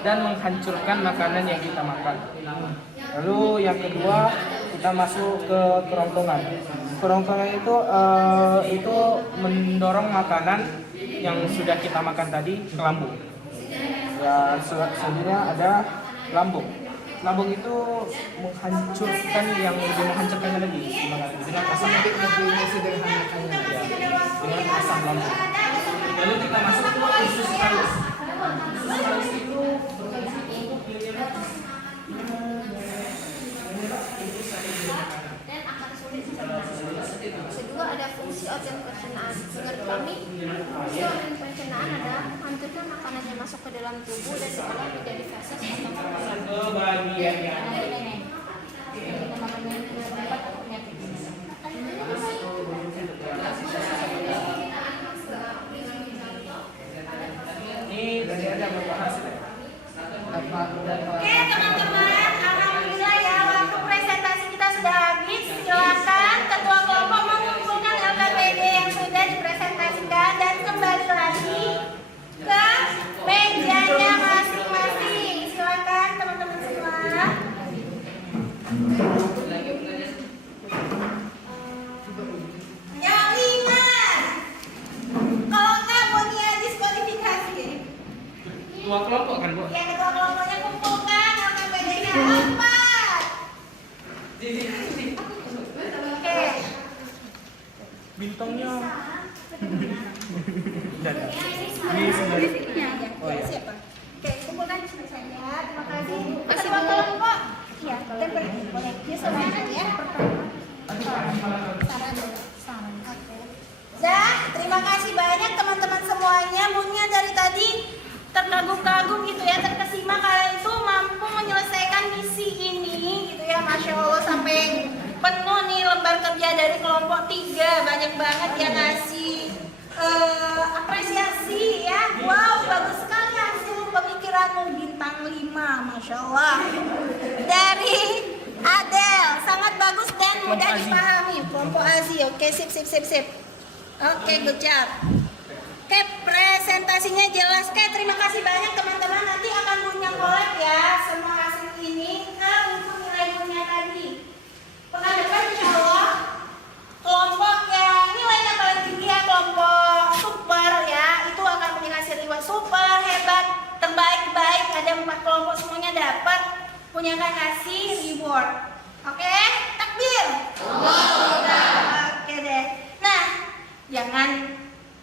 dan menghancurkan makanan yang kita makan. Lalu yang kedua kita masuk ke kerongkongan. Kerongkongan itu mendorong makanan yang sudah kita makan tadi ke lambung. Ya selanjutnya ada lambung. Lambung itu menghancurkan yang lebih menghancurkannya lagi dengan asam lebih sederhanakannya ya, dengan asam lambung. Lalu kita masuk ke usus halus. Usus halus itu berfungsi untuk menyerap Dan akan sulit dicerna. Kedua, ada fungsi organ pencernaan. Menurut kami, fungsi organ pencernaan adalah menghancurkan makanan yang masuk ke dalam tubuh dan diolah menjadi feses atau kotoran. ke bagian yang ini dari ada membahas Oke teman-teman, alhamdulillah ya waktu presentasi kita sudah habis. Silakan ketua kelompok mengumpulkan LKPD yang sudah dipresentasikan dan kembali lagi ke mejanya masing-masing. Silakan teman-teman semua. Yang ingat, kalau nggak Bonia diskualifikasi. dua kelompok kan Bu? Yang ketua kelompoknya kumpulkan LKPD-nya 4. Oke. Bintangnya Ini sebenarnya. Oh ya. Siapa? Oke, kumpulkan di sini saja. Terima kasih. Ketua kelompok. Iya, tempel. Boleh. Ini semuanya ya. Saran. Oke. Zah, terima kasih banyak teman-teman semuanya. Bunyinya dari tadi terkagum-kagum gitu ya, terkesima kalian itu mampu menyelesaikan misi ini gitu ya, Masya Allah sampai penuh nih lembar kerja dari kelompok 3. Banyak banget yang ngasih apresiasi ya. Wow, bagus sekali hasil pemikiranmu, bintang 5, Masya Allah. Dari Adel, sangat bagus dan mudah dipahami. Kelompok Azi, oke sip. Oke, good job. Oke, presentasinya jelas. Oke, terima kasih banyak teman-teman. Nanti akan punya collab ya semua hasil ini ke untuk nilai-nilainya tadi. Pekan depan insya Allah kelompok yang nilainya paling tinggi ya, kelompok super ya, itu akan punya hasil reward super hebat, terbaik. Ada 4 kelompok semuanya dapat punya kasih reward. Oke, takbir. Oke deh. Nah, jangan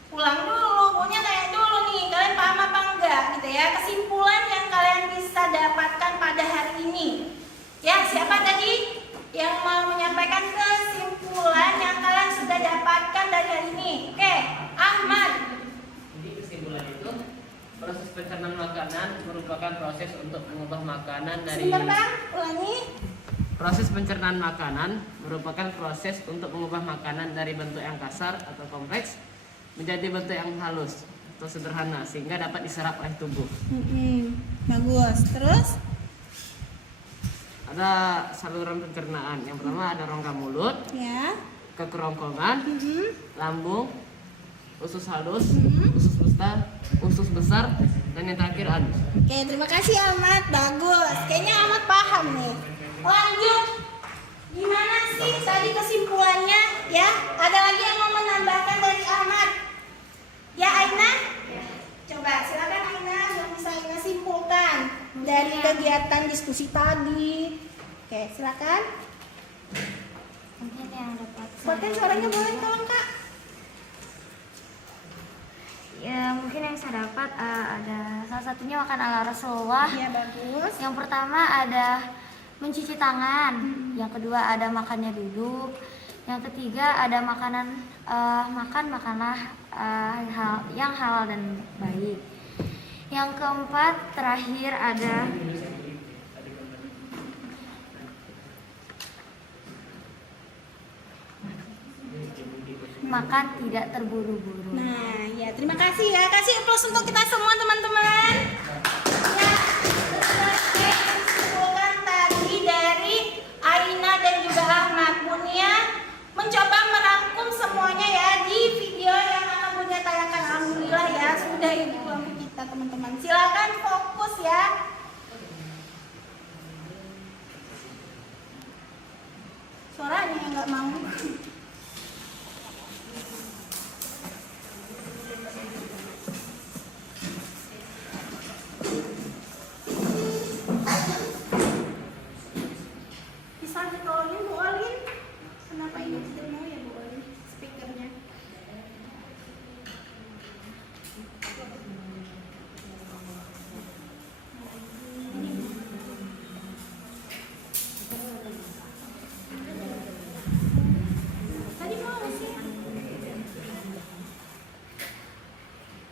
pulang dulu, punya kayak dulu nih, kalian paham apa enggak? Ya, siapa tadi yang mau menyampaikan kesimpulan yang kalian sudah dapatkan dari hari ini? Oke, Ahmad. Jadi kesimpulan itu, proses pencernaan makanan merupakan proses untuk mengubah makanan dari Sebentar bang, ulangi. Proses pencernaan makanan merupakan proses untuk mengubah makanan dari bentuk yang kasar atau kompleks menjadi bentuk yang halus atau sederhana sehingga dapat diserap oleh tubuh. Bagus. Terus? Ada saluran pencernaan. Yang pertama ada rongga mulut, Ya. ke kerongkongan, lambung, usus halus, usus besar, dan yang terakhir anus. Oke, terima kasih Ahmad. Bagus. Kayaknya Ahmad paham nih. Lanjut. Gimana sih tadi kesimpulannya? Ya, ada lagi yang mau menambahkan dari Ahmad? Ya, Aina? Coba silakan Aina yang bisa Aina simpulkan dari kegiatan diskusi tadi. Oke, silakan. Mungkin yang dapat Kuatkan suaranya boleh tolong Kak? ya, mungkin yang saya dapat ada salah satunya makan ala Rasulullah. Iya, bagus. Yang pertama ada mencuci tangan, yang kedua ada makannya duduk, yang ketiga ada makanlah yang halal dan baik. Yang keempat terakhir ada makan tidak terburu-buru. Nah, ya terima kasih ya. Kasih aplaus untuk kita semua teman-teman. Ya, selesai kesimpulan tadi dari Aina dan juga Ahmad. Bunia mencoba merangkum semuanya ya di video yang akan Bunia tayangkan. Alhamdulillah ya, sudah ini kelompok kita teman-teman. Silakan fokus ya. Suaranya yang nggak mau. Bisa ditolongin Bu Olin? Kenapa ini tidak mau ya Bu Olin? Speakernya. Tadi mau sih.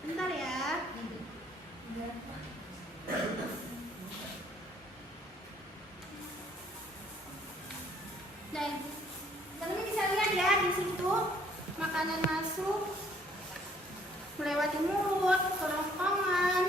Bentar ya. Dan teman-teman bisa lihat ya di situ makanan masuk melewati mulut, kerongkongan.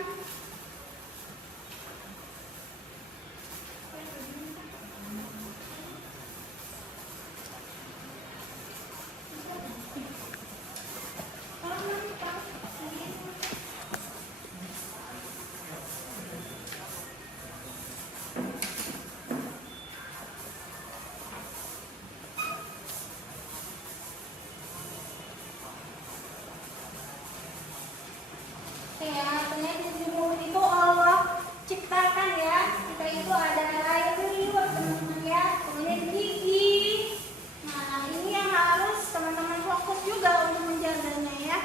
Ya, ternyata di mulut itu Allah ciptakan ya. Kita itu ada air liur teman-teman ya. Kemudian gigi. Nah, ini yang harus teman-teman fokus juga untuk menjaganya ya.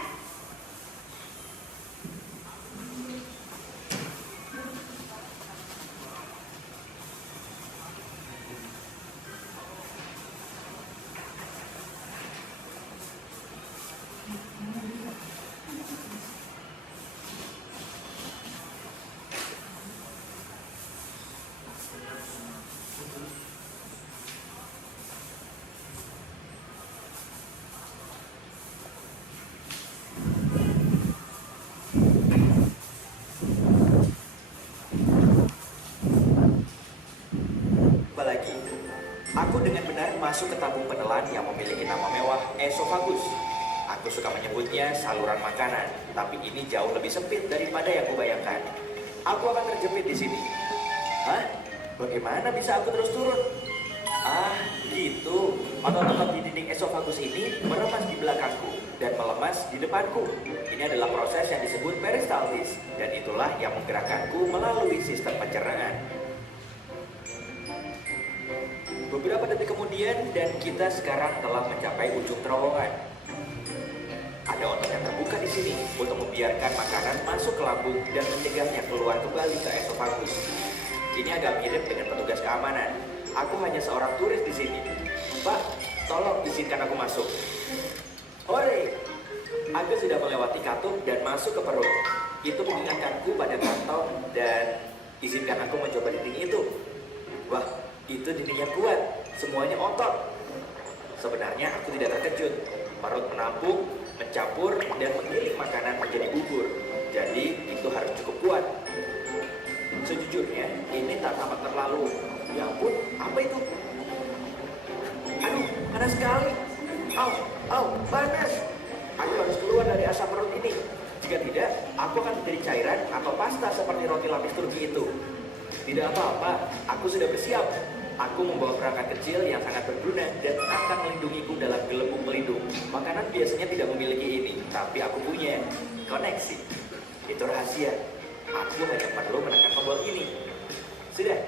Apalagi, aku dengan benar masuk ke tabung penelan yang memiliki nama mewah esofagus. Aku suka menyebutnya saluran makanan, tapi ini jauh lebih sempit daripada yang kubayangkan. Aku akan terjepit di sini. Hah? Bagaimana bisa aku terus turun? Ah, gitu. Otot-otot di dinding esofagus ini meremas di belakangku dan melemas di depanku. Ini adalah proses yang disebut peristaltis, dan itulah yang menggerakkanku melalui sistem pencernaan. Beberapa detik kemudian dan kita sekarang telah mencapai ujung terowongan. Ada otot yang terbuka di sini untuk membiarkan makanan masuk ke lambung dan mencegahnya keluar kembali ke esofagus. Ini agak mirip dengan petugas keamanan. Aku hanya seorang turis di sini. Pak, tolong izinkan aku masuk. Hore! Aku sudah melewati katup dan masuk ke perut. Itu mengingatkanku pada kantong dan izinkan aku mencoba dinding itu. Wah, itu dinding yang kuat. Semuanya otot. Sebenarnya aku tidak terkejut. Perut menampung, mencampur, dan mengiling makanan menjadi bubur. Jadi, itu harus cukup kuat. Sejujurnya, ini tak tampak terlalu. Ya ampun, apa itu? Aduh, panas sekali. Panas. Aku harus keluar dari asap perut ini. Jika tidak, aku akan menjadi cairan atau pasta seperti roti lapis Turki itu. Tidak apa-apa, aku sudah bersiap. Aku membawa perangkat kecil yang sangat berguna dan akan melindungiku dalam gelembung pelindung. Makanan biasanya tidak memiliki ini, tapi aku punya koneksi. Itu rahasia. Aku hanya perlu menekan tombol ini. Sudah,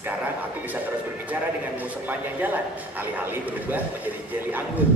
sekarang aku bisa terus berbicara denganmu sepanjang jalan, alih-alih berubah menjadi jeli anggur.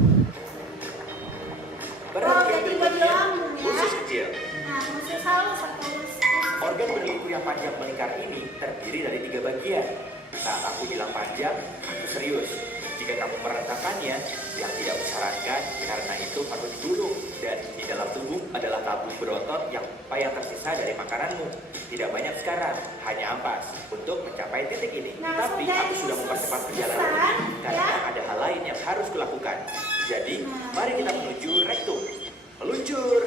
Perhatikan jadi berikutnya, lambung ya. usus kecil. Nah, usus halus atau usus. Organ berliku yang panjang melingkar ini terdiri dari 3 bagian. Saat aku bilang panjang, aku serius. Jika kamu meratakannya, yang tidak disarankan karena itu patut dibunuh. Dan di dalam tubuh adalah tabung berotot yang tersisa dari makananmu. Tidak banyak sekarang, hanya ampas untuk mencapai titik ini. Nah, Tapi aku sudah mempercepat perjalanan ini karena ada hal lain yang harus kulakukan. Jadi, mari kita menuju rektum. Meluncur!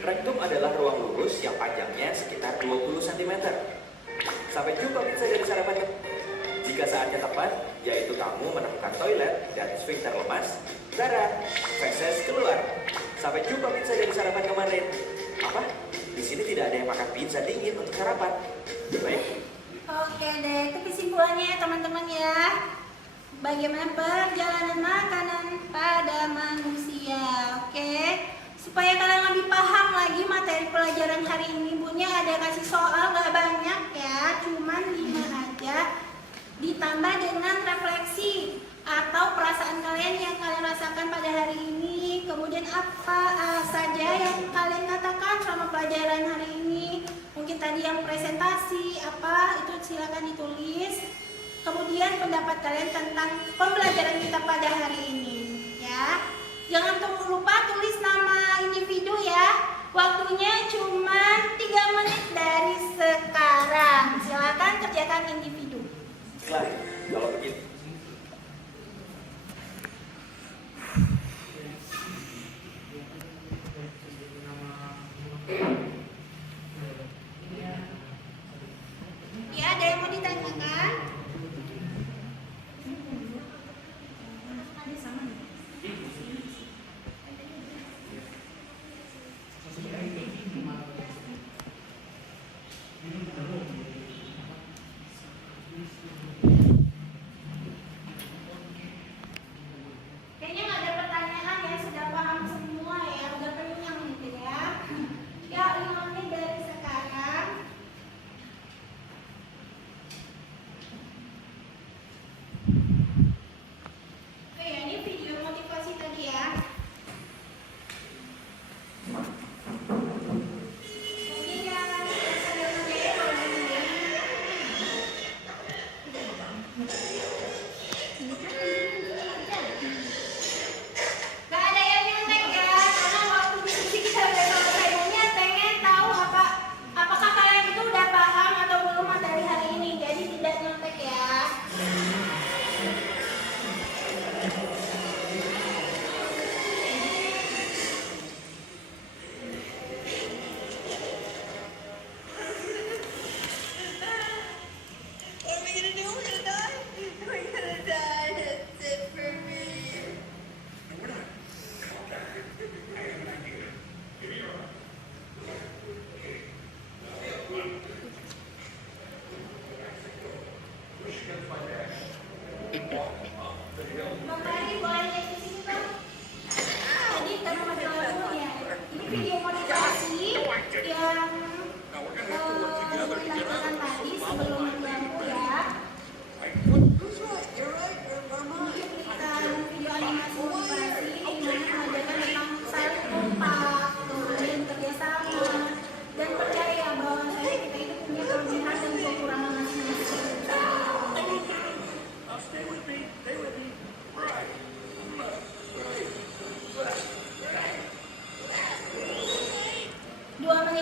Rektum adalah ruang lurus yang panjangnya sekitar 20 cm. Sampai jumpa pizza dari sarapan. Jika saatnya tepat, yaitu kamu menemukan toilet dan sphincter lemas, darah, feses keluar. Sampai jumpa pizza dari sarapan kemarin. Apa? Di sini tidak ada yang makan pizza dingin untuk sarapan. Baik. Oke deh, itu kesimpulannya ya teman-teman ya. Bagaimana perjalanan makanan pada manusia. Oke. Supaya kalian lebih paham lagi materi pelajaran hari ini, Bunya ada kasih soal gak banyak ya, cuman 5 aja. Ditambah dengan refleksi atau perasaan kalian yang kalian rasakan pada hari ini. Kemudian apa saja yang kalian katakan selama pelajaran hari ini. Mungkin tadi yang presentasi apa itu silakan ditulis. Kemudian pendapat kalian tentang pembelajaran kita pada hari ini ya. Jangan lupa tulis nama individu ya. Waktunya cuma 3 menit dari sekarang. Silakan kerjakan individu. Baiklah, kalau begitu. Ya, ada yang mau ditanyakan? Ada sama nih.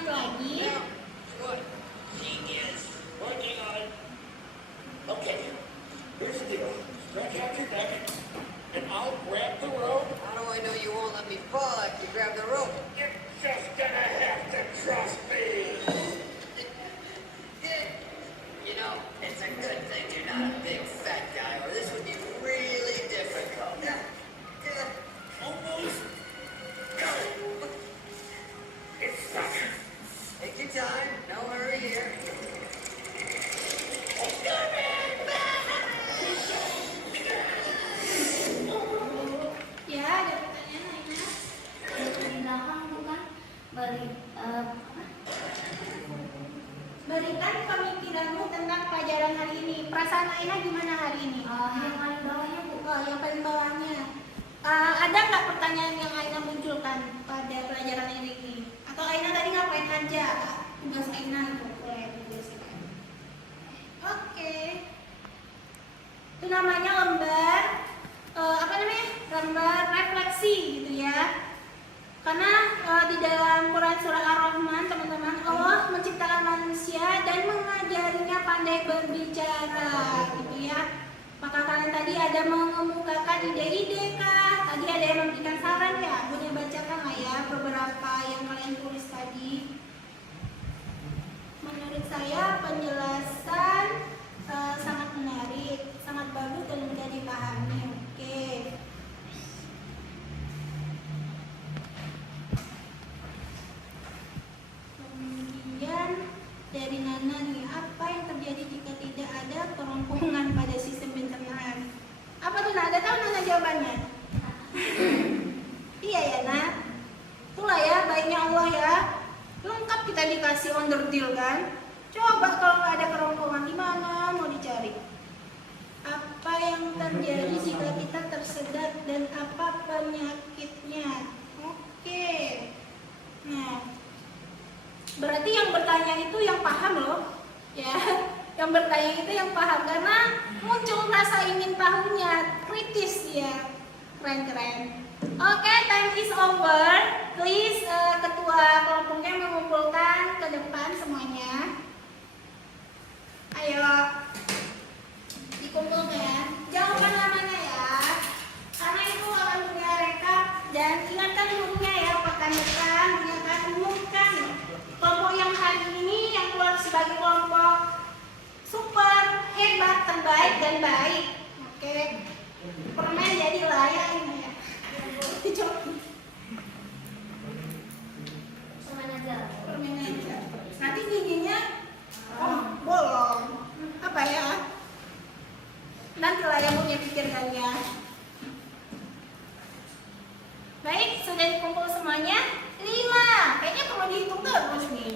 lagi. Good. Genius. Working on it. Okay. Here's the deal. Stretch out your neck, and I'll grab the rope. How do I know you won't let me fall after you grab the rope? You're just gonna have to trust me. You know, it's a good thing you're not a big fat guy, or this would be really difficult. Almost. Go. It's stuck. Take your time, no hurry here. Ya, ada pertanyaan Aina? Di belakang bukan Berikan pemikiranmu tentang pelajaran hari ini. Perasaan Aina gimana hari ini? yang paling bawahnya Bu. Oh, yang paling bawahnya. Ada nggak pertanyaan yang Aina munculkan pada pelajaran hari ini? Atau Aina tadi ngapain aja? Tugas Aina itu. Oke. Itu namanya lembar lembar refleksi gitu ya. Karena di dalam Quran surah Ar-Rahman teman-teman, Allah menciptakan manusia dan mengajarinya pandai berbicara gitu ya. Maka kalian tadi ada mengemukakan ide-ide kah? Tadi ada yang memberikan saran ya? Boleh bacakan lah ya beberapa yang kalian tulis tadi. Menurut saya penjelasan sangat menarik, sangat bagus dan mudah dipahami. Oke. Kemudian dari Nana nih, apa yang terjadi jika tidak ada kerongkongan pada sistem pencernaan? Apa tuh Nana? Ada tahu Nana jawabannya? Iya ya Nana. Itulah ya baiknya Allah ya. Lengkap kita dikasih onderdil kan. Coba kalau nggak ada kerongkongan gimana mau dicari? Apa yang terjadi jika kita tersedak dan apa penyakitnya? Oke. Nah, berarti yang bertanya itu yang paham loh, ya. Yang bertanya itu yang paham karena muncul rasa ingin tahunya, kritis ya, keren-keren. Oke, time is over. Please ketua kelompoknya mengumpulkan ke depan semuanya. Ayo, dikumpulkan. Jawabkan namanya ya, karena itu akan punya rekap dan ingatkan gurunya ya pekan depan dia akan umumkan kelompok yang hari ini yang keluar sebagai kelompok super hebat, terbaik dan baik. Oke, permen jadi layak ini ya. Dicoba. Permen aja. Permen aja. Nanti giginya bolong. Apa ya? Nanti lah yang punya pikirkan ya. Baik, sudah dikumpul semuanya. 5. Kayaknya perlu dihitung terus nih.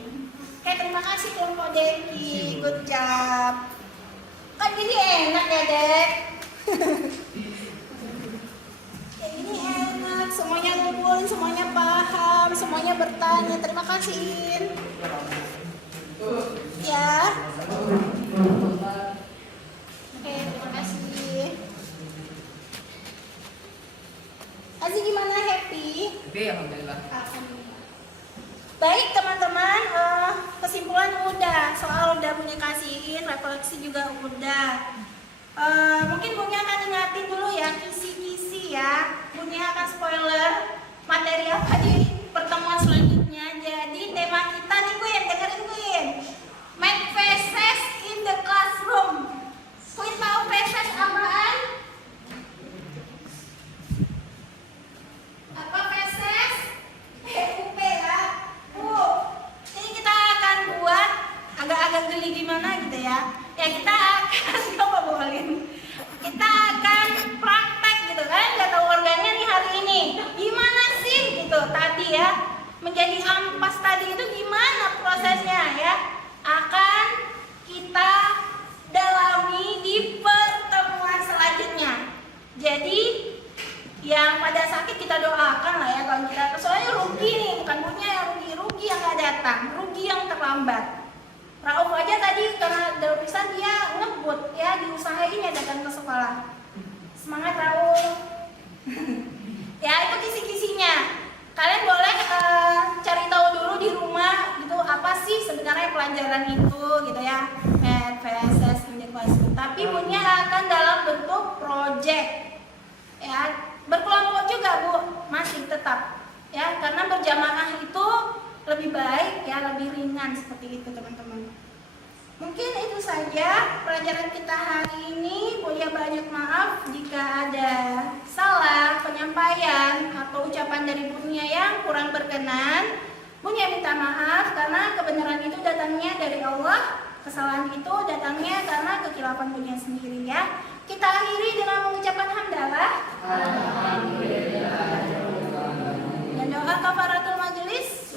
Oke, terima kasih kelompok Deki. Good job. Kan gini enak ya, Dek. Kayak gini enak. Semuanya ngumpulin, semuanya paham, semuanya bertanya. Terima kasih, In. Ya. Oke, terima kasih. Aziz gimana, happy? Oke, alhamdulillah. Alhamdulillah. Baik teman-teman, kesimpulan udah, soal udah punya kasihin, refleksi juga udah. Mungkin Bunya akan ingatin dulu ya kisi-kisi ya. Bunya akan spoiler materi apa di pertemuan selanjutnya. Jadi tema kita nih Queen, dengerin Queen. Make faces in the classroom. Queen tahu faces apaan? Apa faces? FUP ya. Ini kita akan buat agak-agak geli gimana gitu ya. Ya kita akan coba boleh. Kita akan praktek gitu kan, data organnya nih hari ini. Gimana sih gitu tadi ya. Menjadi ampas tadi itu gimana prosesnya ya. Akan kita dalami di pertemuan selanjutnya. Jadi yang pada sakit kita doakan lah ya kalau kita, soalnya rugi nih, bukan punya yang rugi yang nggak datang, rugi yang terlambat. Rauf aja tadi karena darupisan dia ngebut ya, diusahain ya datang ke sekolah. Semangat Rauf. Ya itu kisi-kisinya. Kalian boleh cari tahu dulu di rumah gitu sebenarnya pelajaran itu gitu ya, PET, VSS, menjadi kelas. Tapi punya akan dalam bentuk project ya, berkelompok juga Bu, masih tetap ya, karena berjamaah itu lebih baik ya, lebih ringan seperti itu teman-teman. Mungkin itu saja pelajaran kita hari ini. Buya banyak maaf jika ada salah penyampaian atau ucapan dari Bunya yang kurang berkenan. Bunya minta maaf karena kebenaran itu datangnya dari Allah, kesalahan itu datangnya karena kekhilafan Bunya sendiri ya. Kita akhiri dengan mengucapkan hamdalah. Alhamdulillah. Dan doa kafaratul majelis.